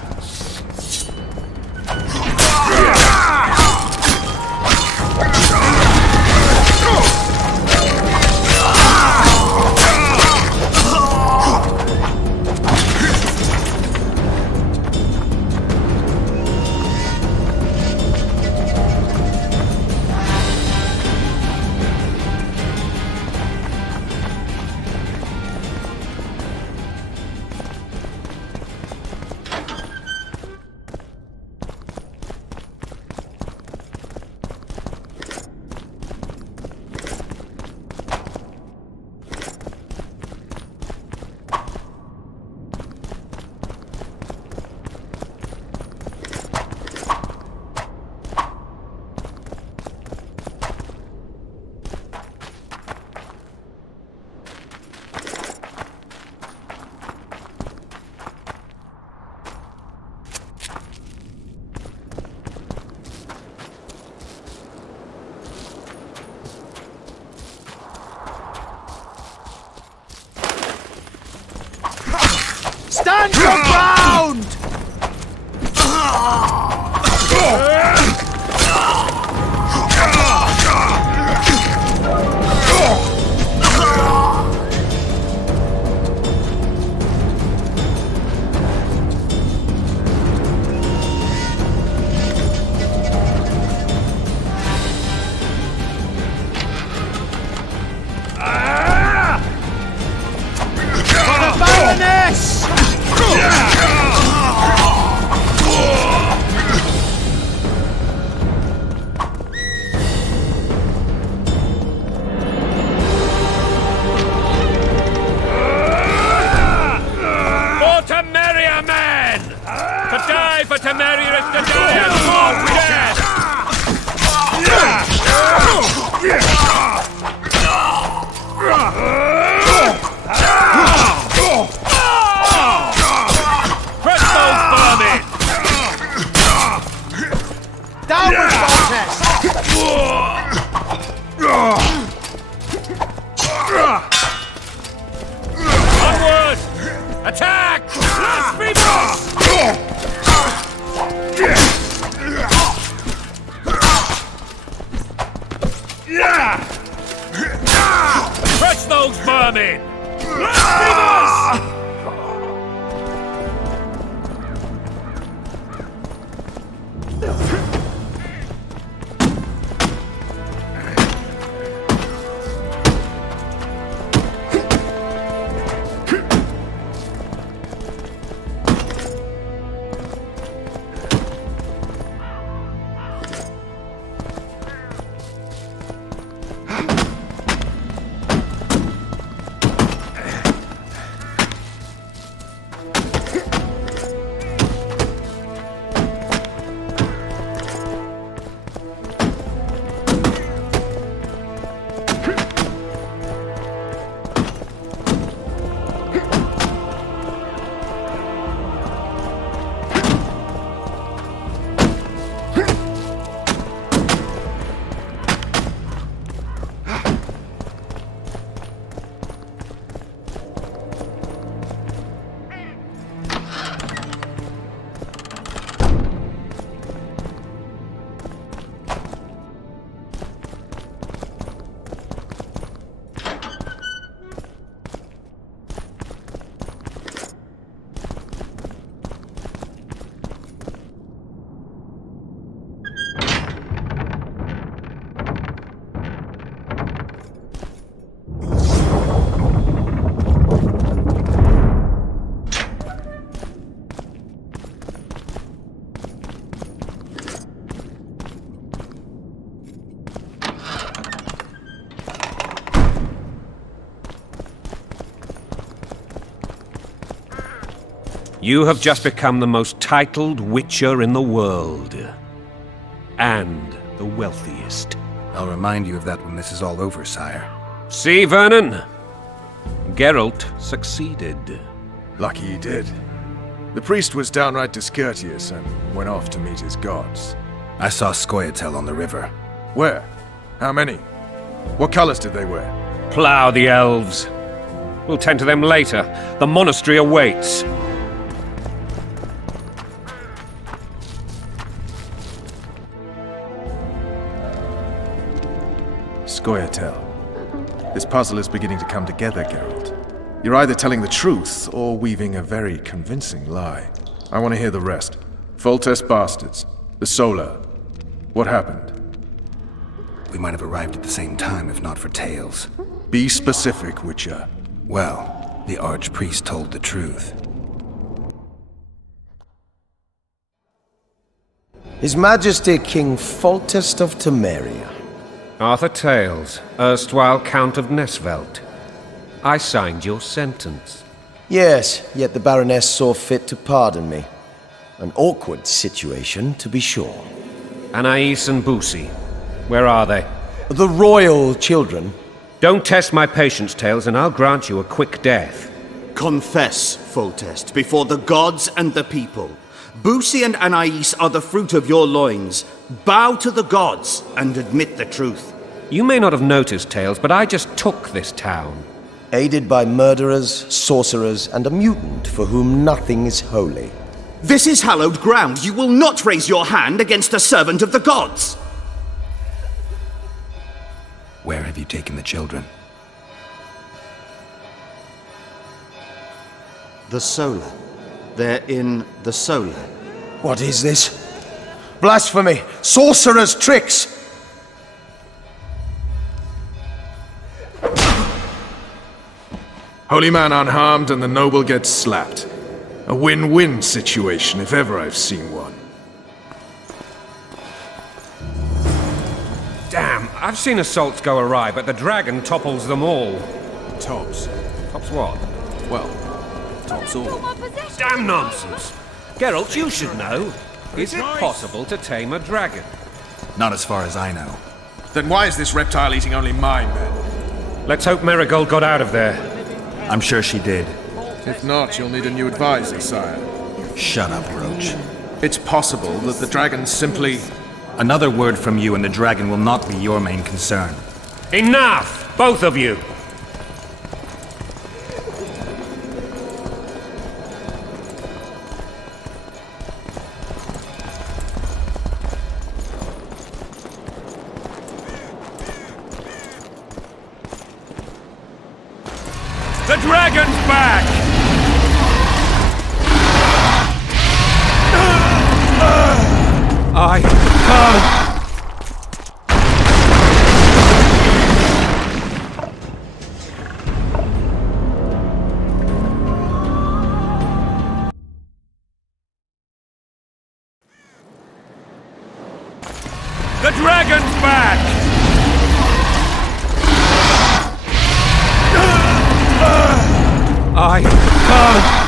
Stand your ground! Baroness! For Temeria, men! To die for Temeria is to die a full death! Crystals vermin! Down with Foltest! Onward! Attack! Blasphemous! Crush those vermin! Blasphemous! You have just become the most titled Witcher in the world. And the wealthiest. I'll remind you of that when this is all over, sire. See, Vernon? Geralt succeeded. Lucky he did. The priest was downright discourteous and went off to meet his gods. I saw Scoia'tael on the river. Where? How many? What colors did they wear? Plough the elves. We'll tend to them later. The monastery awaits. Scoia'tael. This puzzle is beginning to come together, Geralt. You're either telling the truth or weaving a very convincing lie. I want to hear the rest. Foltest bastards. The Solar. What happened? We might have arrived at the same time if not for tales. Be specific, Witcher. Well, the Archpriest told the truth. His Majesty King Foltest of Temeria. Arthur Tales, erstwhile Count of Nesvelt. I signed your sentence. Yes, yet the Baroness saw fit to pardon me. An awkward situation, to be sure. Anais and Boussy, where are they? The royal children. Don't test my patience, Tales, and I'll grant you a quick death. Confess, Foltest, before the gods and the people. Boussy and Anais are the fruit of your loins. Bow to the gods and admit the truth. You may not have noticed, Tales, but I just took this town. aided by murderers, sorcerers, and a mutant for whom nothing is holy. This is hallowed ground. You will not raise your hand against a servant of the gods! Where have you taken the children? The Solar. They're in the Solar. What is this? Blasphemy! Sorcerer's tricks! Holy man unharmed and the noble gets slapped. A win-win situation if ever I've seen one. Damn, I've seen assaults go awry, but the dragon topples them all. Tops. Tops what? Well, tops all. Damn nonsense! Geralt, you should know. Is it possible to tame a dragon? Not as far as I know. Then why is this reptile eating only mine, then? Let's hope Marigold got out of there. I'm sure she did. If not, you'll need a new advisor, sire. Shut up, Roach. It's possible that the dragon simply... Another word from you and the dragon will not be your main concern. Enough! Both of you! The dragon's back! I can't... The dragon's back! I can't...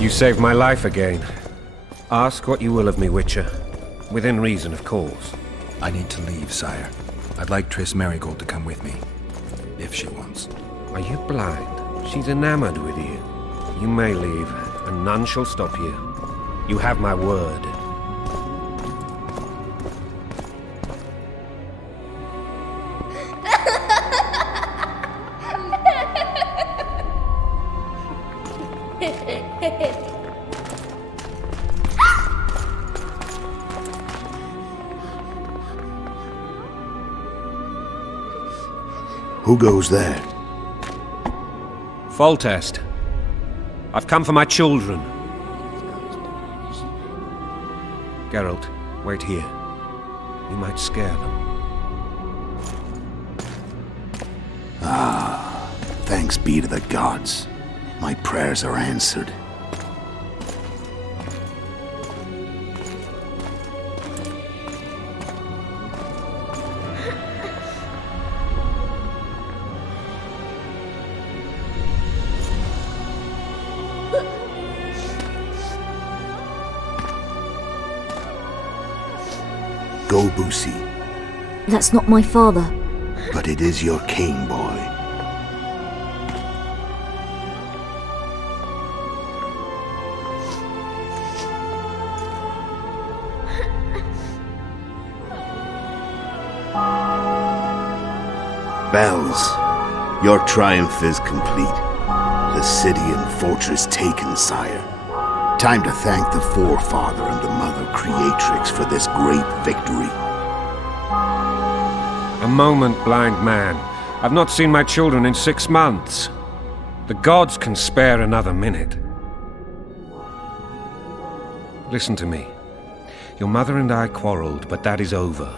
You saved my life again. Ask what you will of me, Witcher. Within reason, of course. I need to leave, sire. I'd like Triss Marigold to come with me. If she wants. Are you blind? She's enamored with you. You may leave, and none shall stop you. You have my word. Who goes there? Foltest. I've come for my children. Geralt, wait here. You might scare them. Ah, thanks be to the gods. My prayers are answered. Go, Boosie. That's not my father. But it is your king, boy. Bells, your triumph is complete. The city and fortress taken, sire. Time to thank the forefather and the mother creatrix for this great victory. A moment, blind man. I've not seen my children in 6 months. The gods can spare another minute. Listen to me. Your mother and I quarreled, but that is over.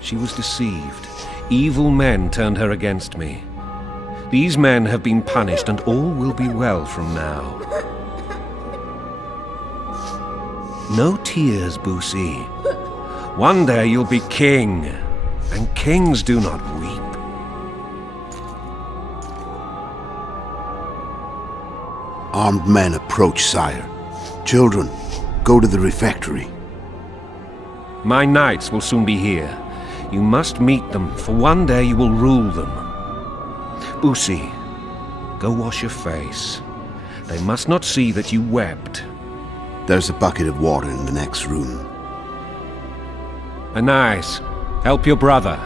She was deceived. Evil men turned her against me. These men have been punished, and all will be well from now. No tears, Boosie. One day you'll be king, and kings do not weep. Armed men approach, sire. Children, go to the refectory. My knights will soon be here. You must meet them, for one day you will rule them. Boosie, go wash your face. They must not see that you wept. There's a bucket of water in the next room. Anais, help your brother.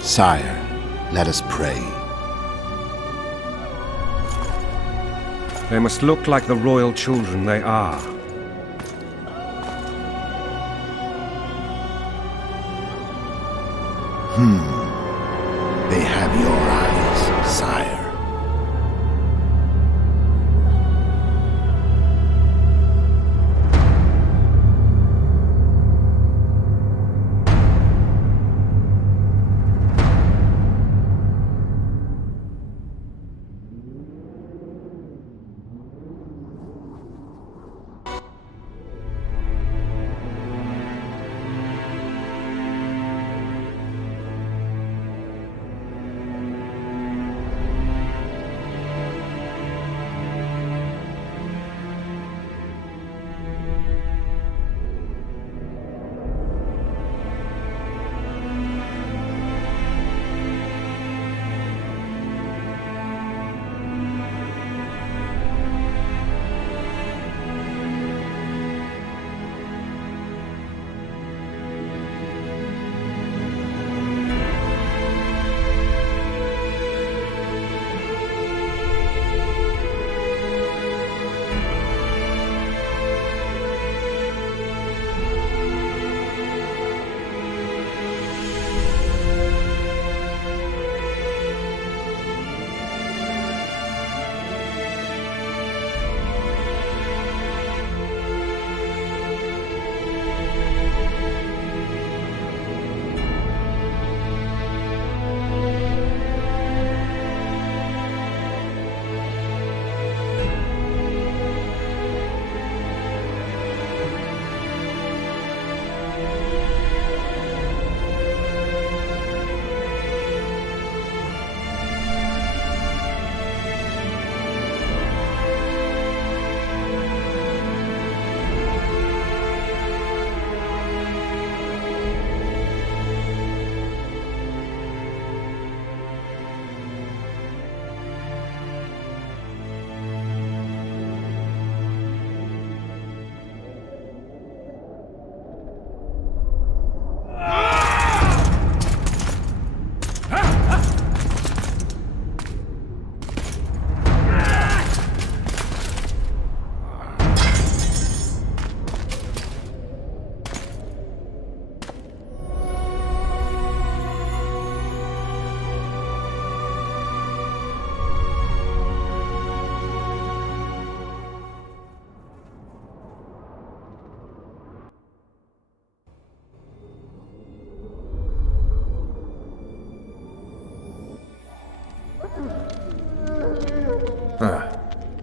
Sire, let us pray. They must look like the royal children they are. They have your eyes, sire.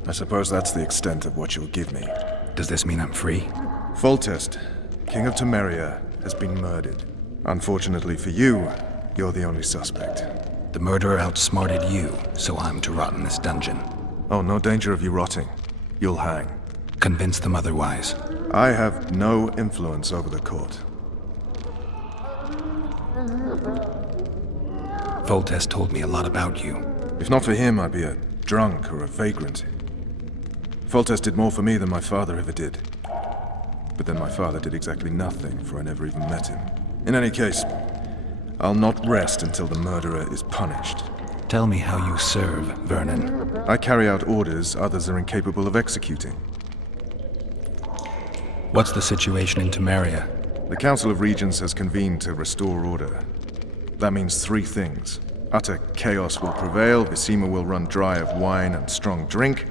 I suppose that's the extent of what you'll give me. Does this mean I'm free? Foltest, King of Temeria, has been murdered. Unfortunately for you, you're the only suspect. The murderer outsmarted you, so I'm to rot in this dungeon. Oh, no danger of you rotting. You'll hang. Convince them otherwise. I have no influence over the court. Foltest told me a lot about you. If not for him, I'd be a drunk or a vagrant. Foltest did more for me than my father ever did. But then my father did exactly nothing, for I never even met him. In any case, I'll not rest until the murderer is punished. Tell me how you serve, Vernon. I carry out orders others are incapable of executing. What's the situation in Temeria? The Council of Regents has convened to restore order. That means three things. Utter chaos will prevail, Visima will run dry of wine and strong drink,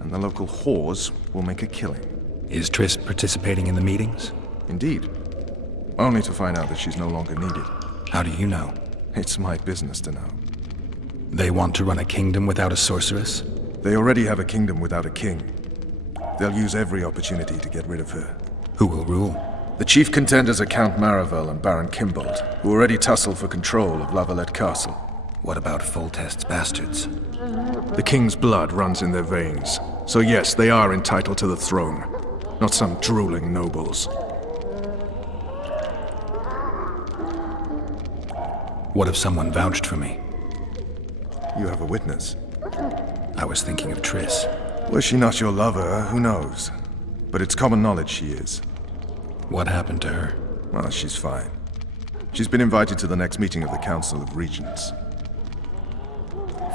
and the local whores will make a killing. Is Triss participating in the meetings? Indeed. Only to find out that she's no longer needed. How do you know? It's my business to know. They want to run a kingdom without a sorceress? They already have a kingdom without a king. They'll use every opportunity to get rid of her. Who will rule? The chief contenders are Count Maravel and Baron Kimbold, who already tussle for control of Lavalette Castle. What about Foltest's bastards? The king's blood runs in their veins, so yes, they are entitled to the throne, not some drooling nobles. What if someone vouched for me? You have a witness. I was thinking of Triss. Was she not your lover? Who knows? But it's common knowledge she is. What happened to her? Well, she's fine. She's been invited to the next meeting of the Council of Regents.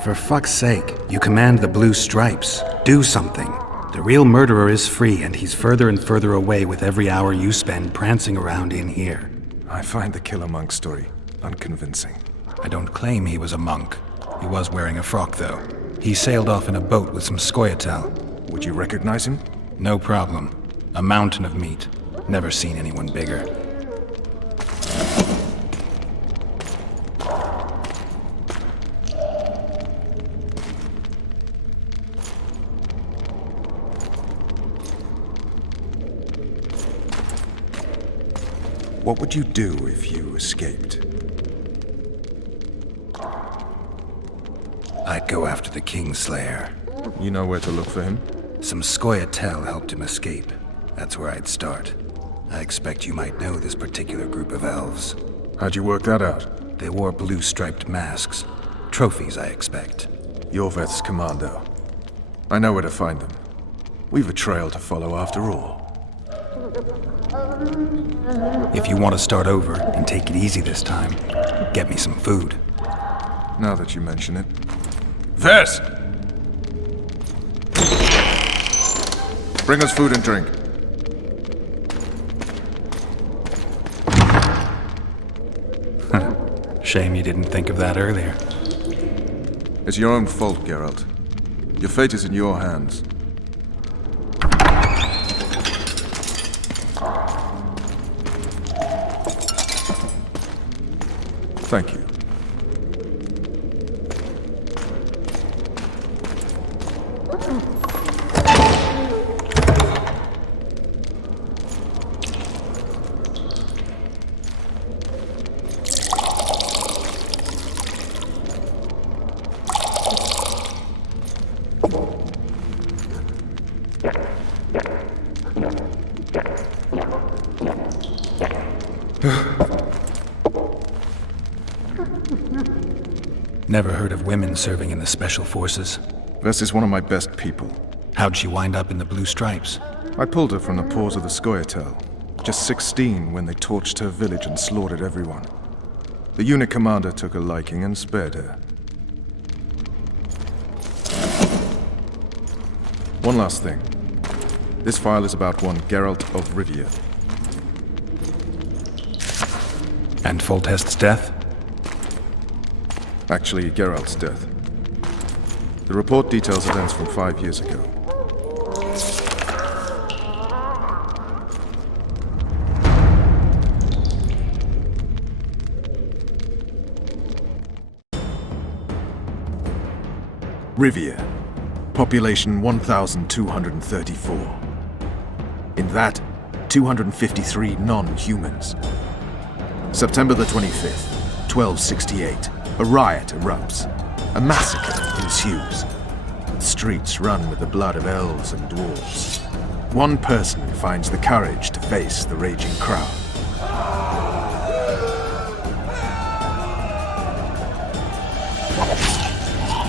For fuck's sake, you command the Blue Stripes. Do something. The real murderer is free, and he's further and further away with every hour you spend prancing around in here. I find the Killer Monk story unconvincing. I don't claim he was a monk. He was wearing a frock, though. He sailed off in a boat with some Scoia'tael. Would you recognize him? No problem. A mountain of meat. Never seen anyone bigger. What would you do if you escaped? I'd go after the Kingslayer. You know where to look for him? Some Scoia'tael helped him escape. That's where I'd start. I expect you might know this particular group of elves. How'd you work that out? They wore blue-striped masks. Trophies, I expect. Yorveth's commando. I know where to find them. We've a trail to follow after all. If you want to start over and take it easy this time, get me some food. Now that you mention it. Vess! Bring us food and drink. Shame you didn't think of that earlier. It's your own fault, Geralt. Your fate is in your hands. Thank you. Never heard of women serving in the Special Forces. Vess is one of my best people. How'd she wind up in the Blue Stripes? I pulled her from the paws of the Scoia'tael. Just 16 when they torched her village and slaughtered everyone. The unit commander took a liking and spared her. One last thing. This file is about one Geralt of Rivia. And Foltest's death? Actually, Geralt's death. The report details events from 5 years ago. Rivia. Population 1,234. In that, 253 non-humans. September the 25th, 1268. A riot erupts. A massacre ensues. The streets run with the blood of elves and dwarves. One person finds the courage to face the raging crowd.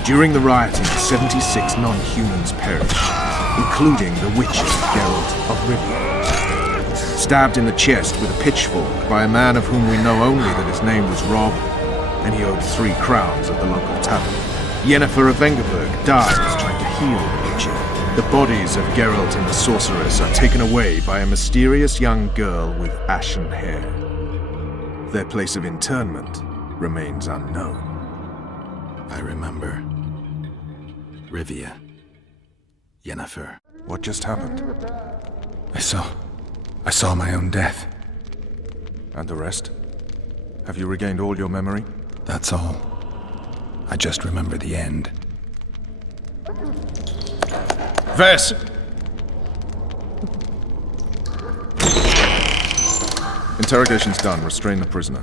During the rioting, 76 non-humans perished, including the witcher Geralt of Rivia. Stabbed in the chest with a pitchfork by a man of whom we know only that his name was Rob, and he owed 3 crowns at the local tavern. Yennefer of Vengerberg dies trying to heal the witcher. The bodies of Geralt and the sorceress are taken away by a mysterious young girl with ashen hair. Their place of interment remains unknown. I remember. Rivia. Yennefer. What just happened? I saw my own death. And the rest? Have you regained all your memory? That's all. I just remember the end. Vess! Interrogation's done. Restrain the prisoner.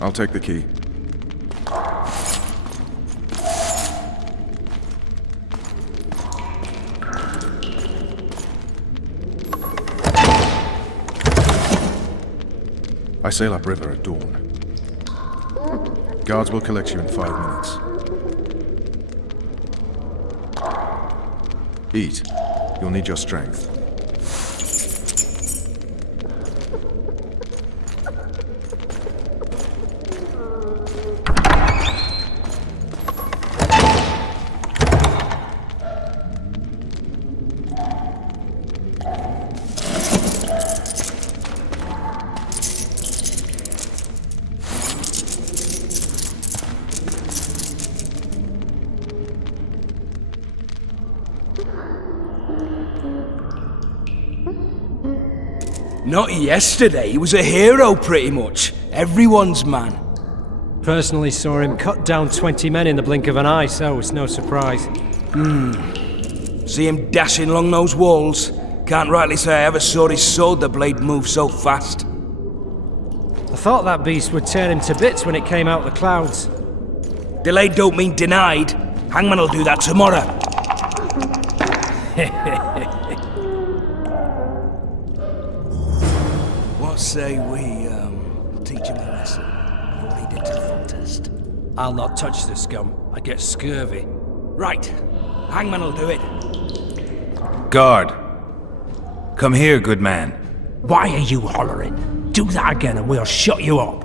I'll take the key. I sail upriver at dawn. Guards will collect you in 5 minutes. Eat. You'll need your strength. Not yesterday, he was a hero pretty much. Everyone's man. Personally saw him cut down 20 men in the blink of an eye, so it's no surprise. See him dashing along those walls? Can't rightly say I ever saw his sword the blade move so fast. I thought that beast would tear him to bits when it came out of the clouds. Delayed don't mean denied. Hangman will do that tomorrow. What say we, teach him a lesson before he did to Foltest? I'll not touch the scum. I get scurvy. Right. Hangman will do it. Guard. Come here, good man. Why are you hollering? Do that again and we'll shut you up.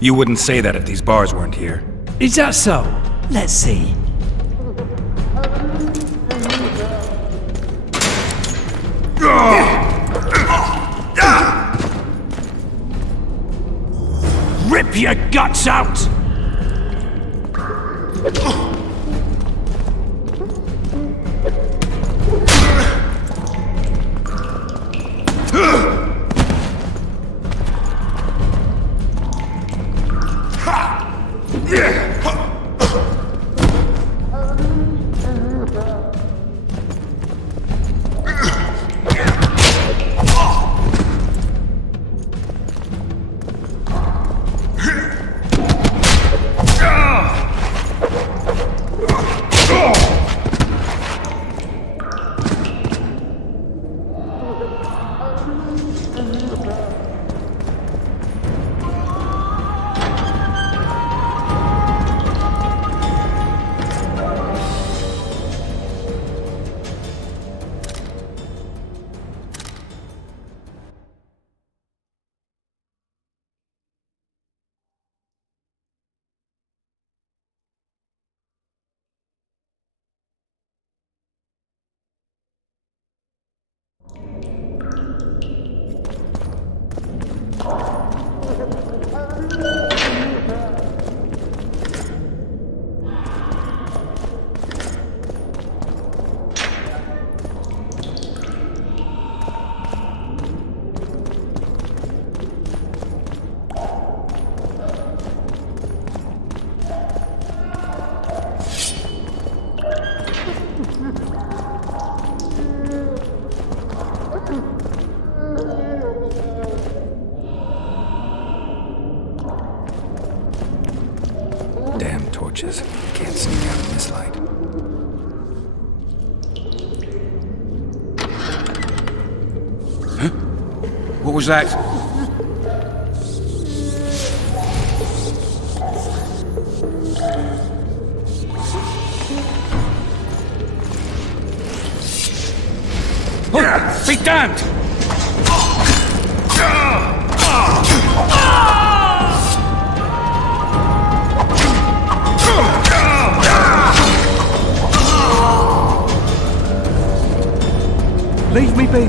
You wouldn't say that if these bars weren't here. Is that so? Let's see. Rip your guts out! Damn torches. Can't sneak out in this light. Huh? What was that? Oh, be damned! me be.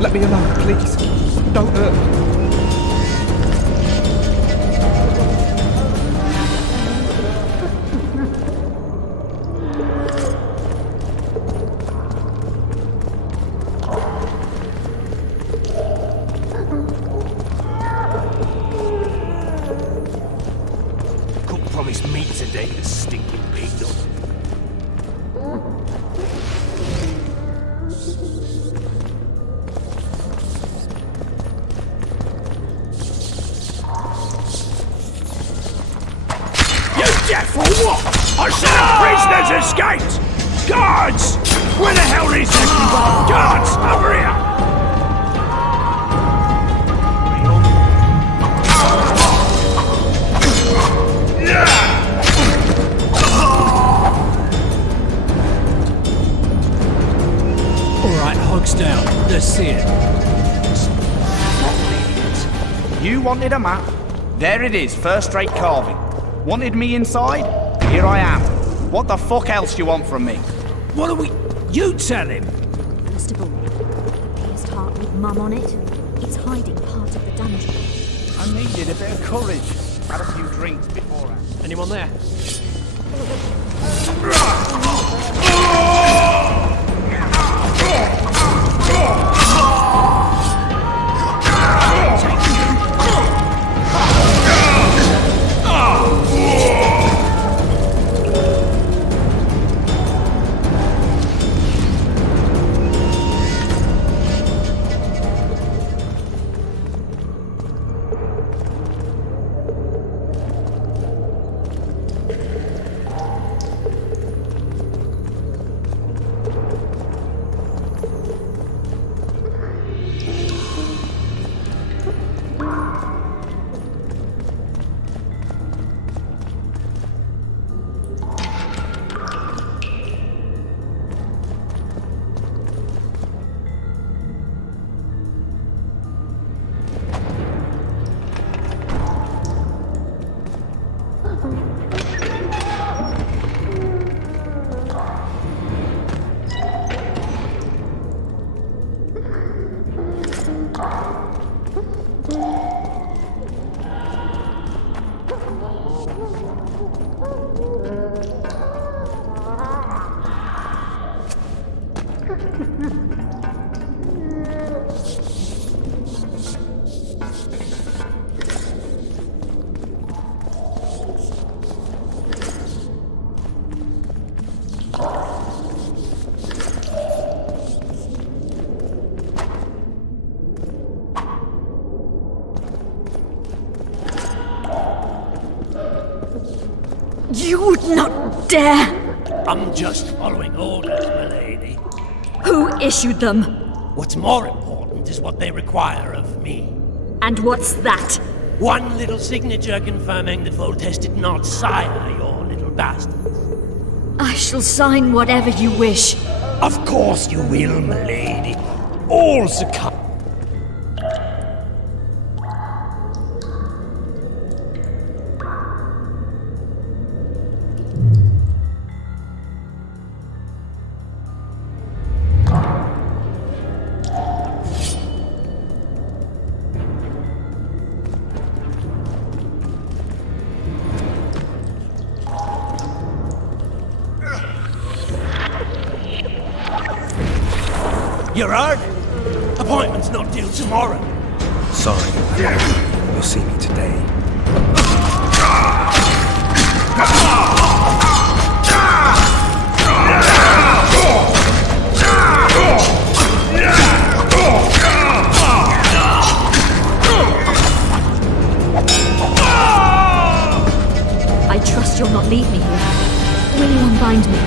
Let me alone, please. Don't hurt me. Cook promised meat today, the stinking pig dog. Death or what? I said prisoners escaped! Guards! Where the hell is everyone? Guards, over here! Alright, hogs down. Let's see it. You wanted a map? There it is, first-rate carving. Wanted me inside? Here I am. What the fuck else you want from me? What are we... You tell him! Constable, pierced heart with mum on it. It's hiding part of the dungeon. I needed a bit of courage. Had a few drinks beforehand. Anyone there? You would not dare! I'm just following orders, milady. Who issued them? What's more important is what they require of me. And what's that? One little signature confirming that Voltes did not sire your little bastard. I shall sign whatever you wish. Of course you will, milady. All succumb. You're early. Appointment's not due tomorrow. Sorry, you'll see me today. I trust you'll not leave me here. Will you unbind me?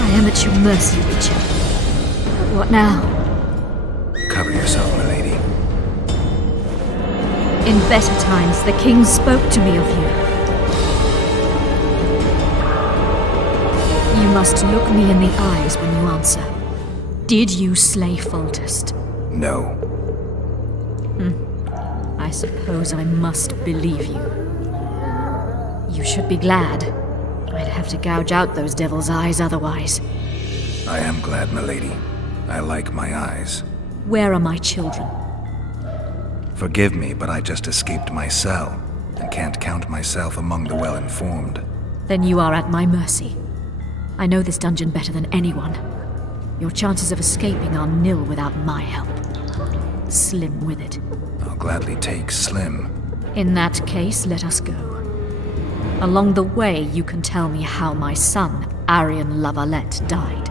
I am at your mercy, Witcher. What now? Cover yourself, milady. In better times, the king spoke to me of you. You must look me in the eyes when you answer. Did you slay Foltest? No. I suppose I must believe you. You should be glad. I'd have to gouge out those devil's eyes otherwise. I am glad, milady. I like my eyes. Where are my children? Forgive me, but I just escaped my cell, and can't count myself among the well-informed. Then you are at my mercy. I know this dungeon better than anyone. Your chances of escaping are nil without my help. Slim with it. I'll gladly take Slim. In that case, let us go. Along the way, you can tell me how my son, Arian Lavalette, died.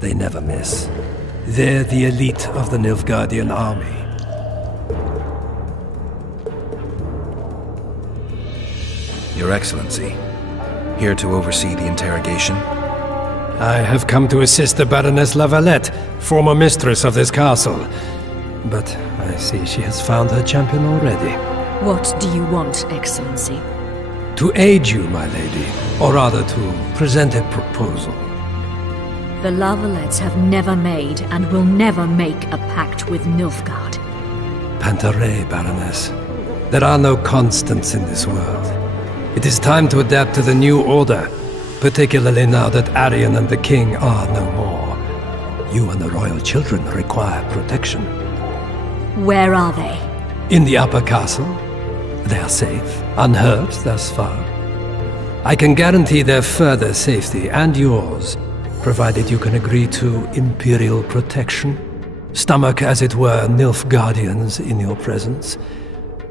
They never miss. They're the elite of the Nilfgaardian army. Your Excellency, here to oversee the interrogation? I have come to assist the Baroness Lavalette, former mistress of this castle. But I see she has found her champion already. What do you want, Excellency? To aid you, my lady, or rather to present a proposal. The Lavalettes have never made and will never make a pact with Nilfgaard. Pantaray, Baroness. There are no constants in this world. It is time to adapt to the new order, particularly now that Arian and the King are no more. You and the royal children require protection. Where are they? In the upper castle. They are safe, unhurt thus far. I can guarantee their further safety and yours, provided you can agree to Imperial protection. Stomach, as it were, Nilfgaardians in your presence.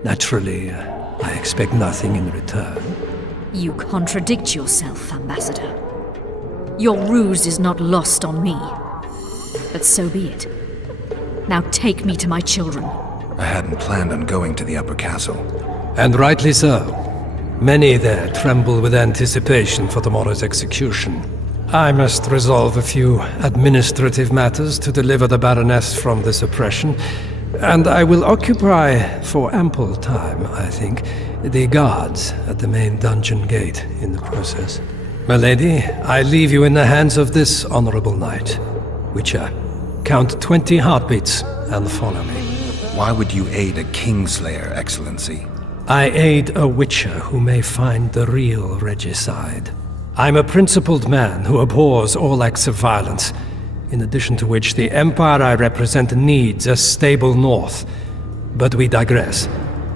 Naturally, I expect nothing in return. You contradict yourself, Ambassador. Your ruse is not lost on me. But so be it. Now take me to my children. I hadn't planned on going to the upper castle. And rightly so. Many there tremble with anticipation for tomorrow's execution. I must resolve a few administrative matters to deliver the Baroness from this oppression, and I will occupy, for ample time, I think, the guards at the main dungeon gate in the process. My lady, I leave you in the hands of this honorable knight. Witcher, count 20 heartbeats and follow me. Why would you aid a Kingslayer, Excellency? I aid a Witcher who may find the real regicide. I'm a principled man who abhors all acts of violence, in addition to which the Empire I represent needs a stable north. But we digress.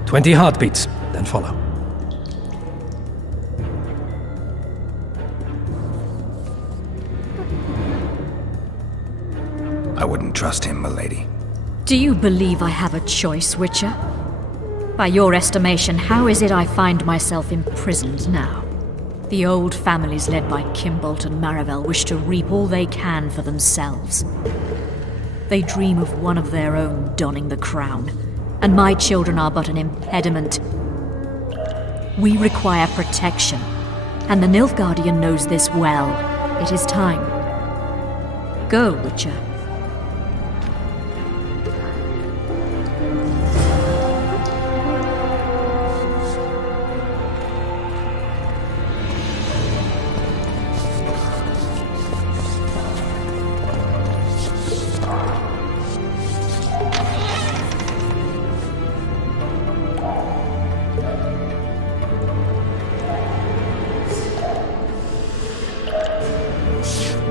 20 heartbeats, then follow. I wouldn't trust him, milady. Do you believe I have a choice, Witcher? By your estimation, how is it I find myself imprisoned now? The old families led by Kimbolt and Marivel wish to reap all they can for themselves. They dream of one of their own donning the crown, and my children are but an impediment. We require protection, and the Nilfgaardian knows this well. It is time. Go, Witcher.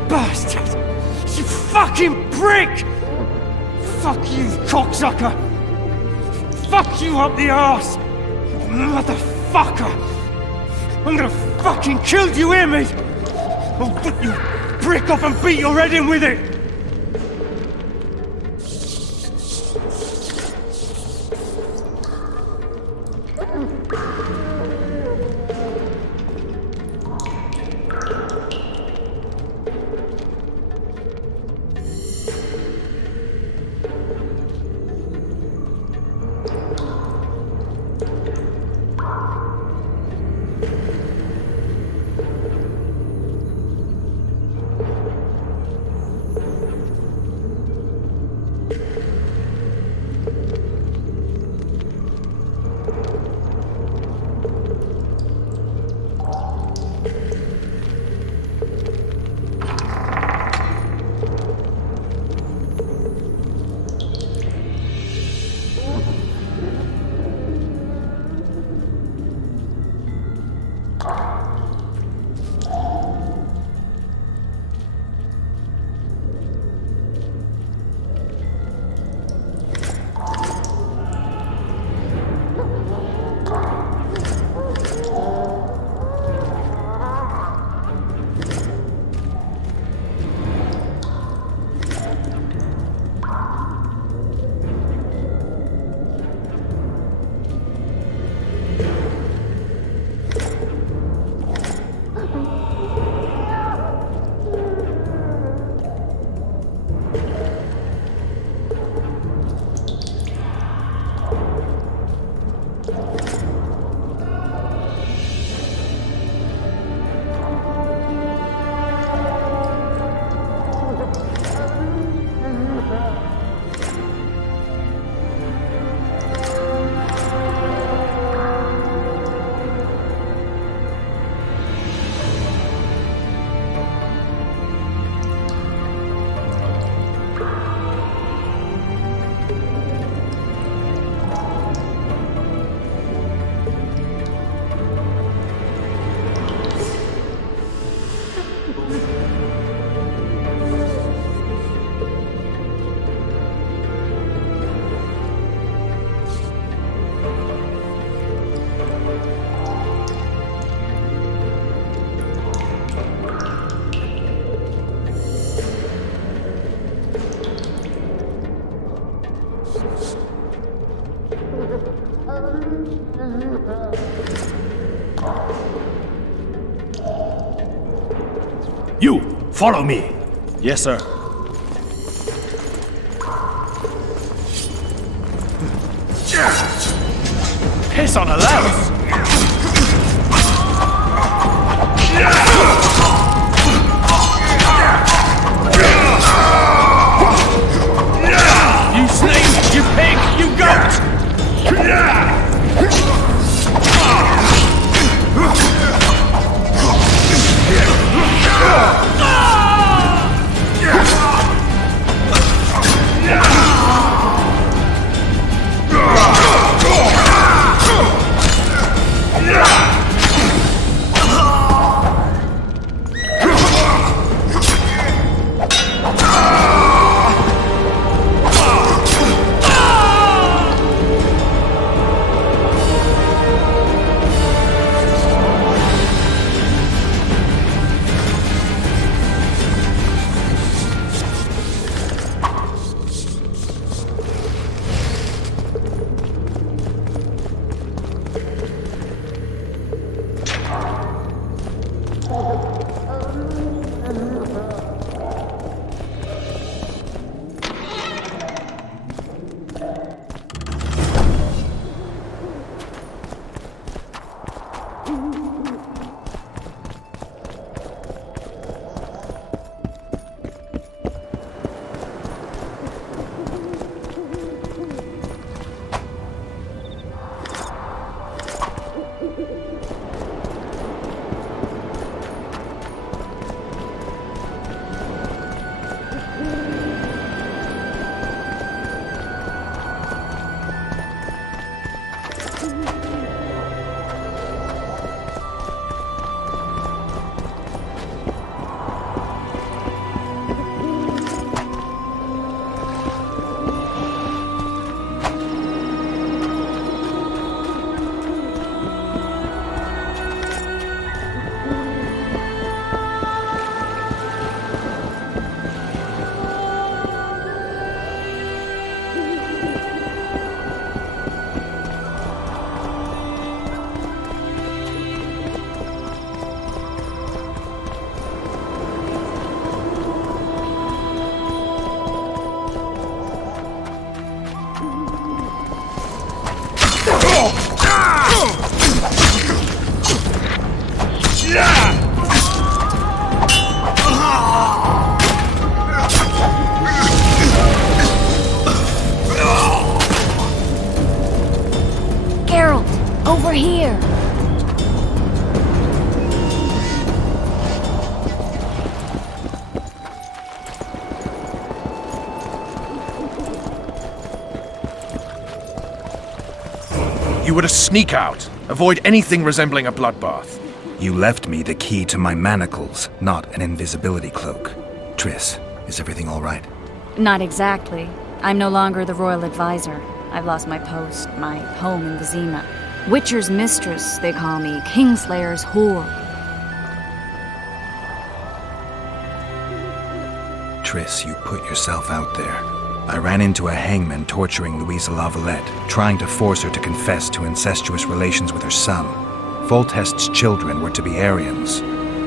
Bastard! You fucking prick! Fuck you, cocksucker! Fuck you up the arse! Motherfucker! I'm gonna fucking kill you, hear me? I'll put you brick off and beat your head in with it! You, follow me. Yes, sir. Piss on a louse. You snake, you pig, you goat! Over here! You were to sneak out. Avoid anything resembling a bloodbath. You left me the key to my manacles, not an invisibility cloak. Triss, is everything all right? Not exactly. I'm no longer the royal advisor. I've lost my post, my home in Vizima. Witcher's mistress, they call me. Kingslayer's whore. Triss, you put yourself out there. I ran into a hangman torturing Louisa Lavalette, trying to force her to confess to incestuous relations with her son. Foltest's children were to be Aryans.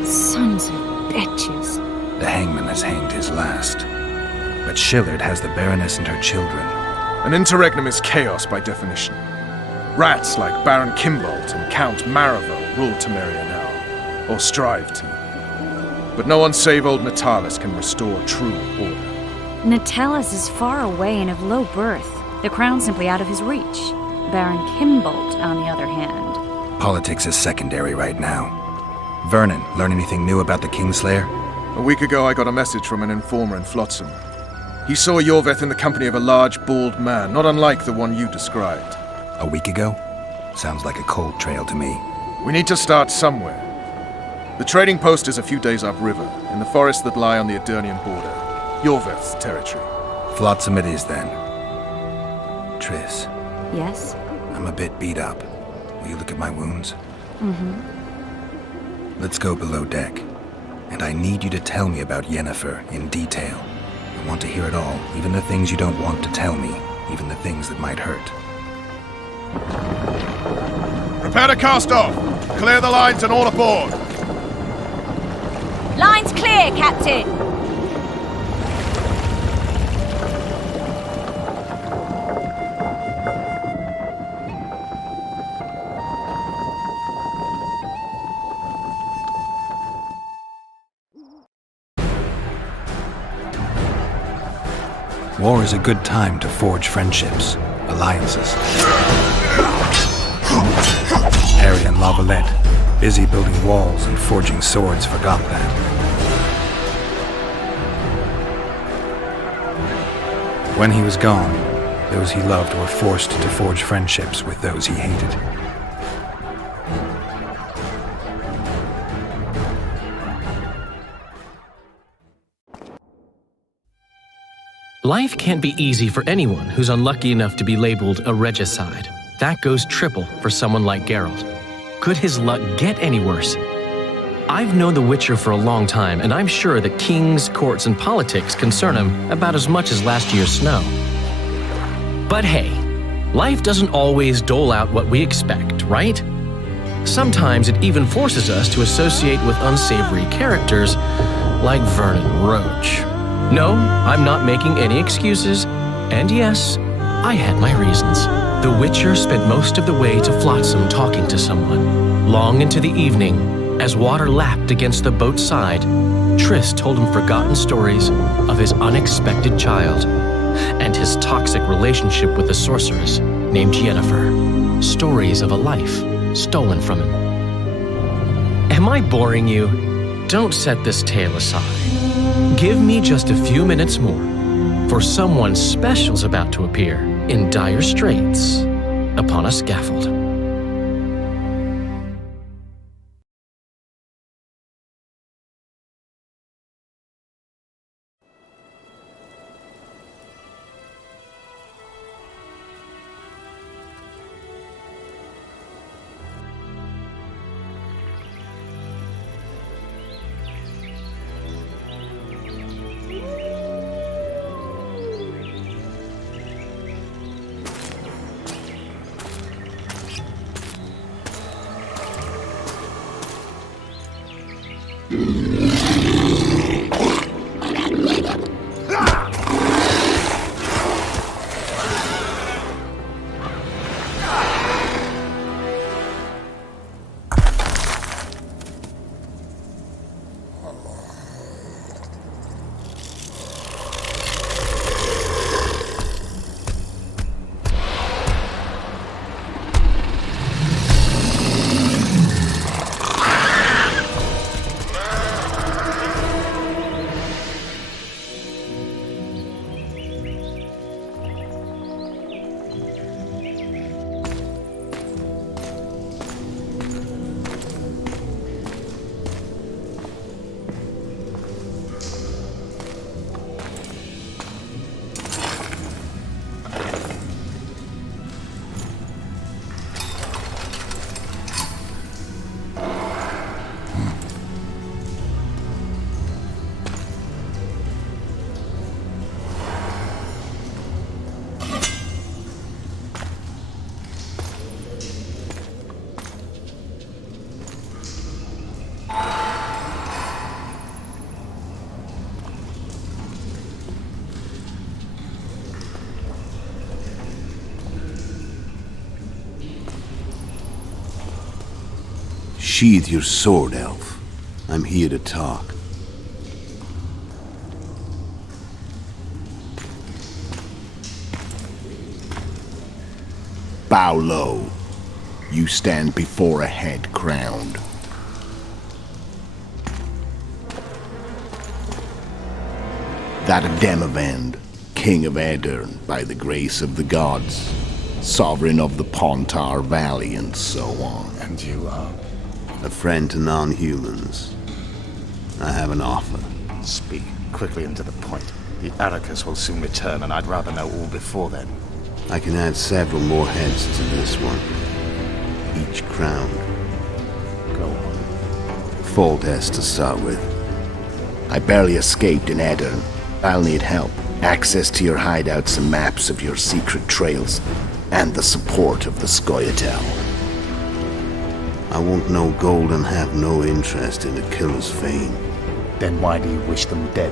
Sons of bitches. The hangman has hanged his last. But Shillard has the Baroness and her children. An interregnum is chaos by definition. Rats like Baron Kimbolt and Count Maravel rule Temeria now, or strive to. But no one save old Natalis can restore true order. Natalis is far away and of low birth. The crown's simply out of his reach. Baron Kimbolt, on the other hand. Politics is secondary right now. Vernon, learn anything new about the Kingslayer? A week ago I got a message from an informer in Flotsam. He saw Yorveth in the company of a large, bald man, not unlike the one you described. A week ago? Sounds like a cold trail to me. We need to start somewhere. The trading post is a few days upriver, in the forests that lie on the Edirnian border. Yorveth's territory. Flotsam it is, then. Triss. Yes? I'm a bit beat up. Will you look at my wounds? Mm-hmm. Let's go below deck. And I need you to tell me about Yennefer in detail. I want to hear it all, even the things you don't want to tell me. even the things that might hurt. Prepare to cast off! Clear the lines and all aboard! Line's clear, Captain! War is a good time to forge friendships, alliances. Harry and Lavalette, busy building walls and forging swords, forgot that. When he was gone, those he loved were forced to forge friendships with those he hated. Life can't be easy for anyone who's unlucky enough to be labeled a regicide. That goes triple for someone like Geralt. Could his luck get any worse? I've known the Witcher for a long time, and I'm sure that kings, courts, and politics concern him about as much as last year's snow. But hey, life doesn't always dole out what we expect, right? Sometimes it even forces us to associate with unsavory characters like Vernon Roach. No, I'm not making any excuses, and yes, I had my reasons. The Witcher spent most of the way to Flotsam talking to someone. Long into the evening, as water lapped against the boat's side, Triss told him forgotten stories of his unexpected child and his toxic relationship with a sorceress named Yennefer. Stories of a life stolen from him. Am I boring you? Don't set this tale aside. Give me just a few minutes more, for someone special's about to appear in dire straits upon a scaffold. Sheathe your sword, Elf. I'm here to talk. Bow low. You stand before a head crowned. That of Demavend, King of Aedirn, by the grace of the gods, sovereign of the Pontar Valley, and so on. And you are? A friend to non-humans. I have an offer. Speak quickly and to the point. The Arrakis will soon return, and I'd rather know all before then. I can add several more heads to this one. Each crowned. Go on. Full test to start with. I barely escaped in Aedirn. I'll need help. access to your hideouts and maps of your secret trails, and the support of the Scoia'tael. I want no gold and have no interest in the killer's fame. Then why do you wish them dead?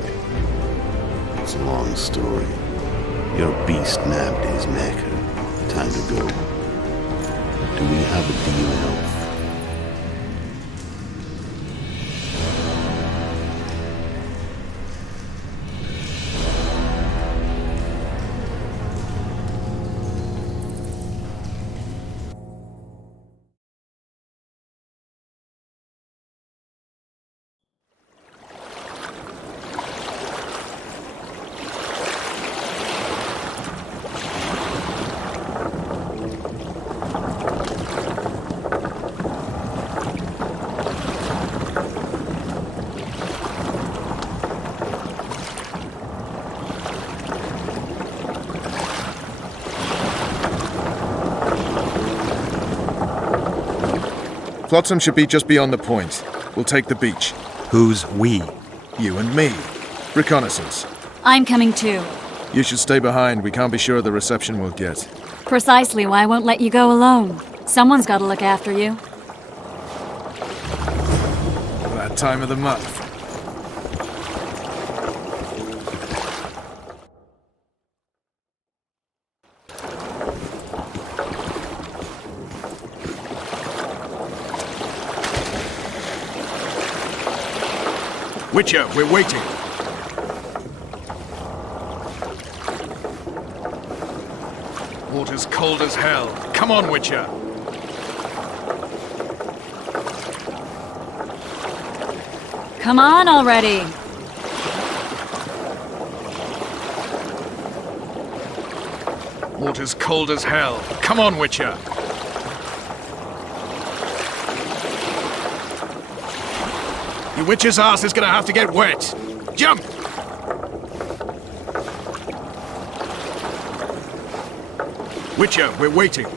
It's a long story. Your beast nabbed his necker. Time to go. Do we have a deal, Elf? Flotsam should be just beyond the point. We'll take the beach. Who's we? You and me. Reconnaissance. I'm coming too. You should stay behind. We can't be sure of the reception we'll get. Precisely why I won't let you go alone. Someone's got to look after you. That time of the month. Witcher, we're waiting. Water's cold as hell. Come on, Witcher. Come on already. Water's cold as hell. Come on, Witcher. Your witch's ass is gonna have to get wet. Jump! Witcher, we're waiting.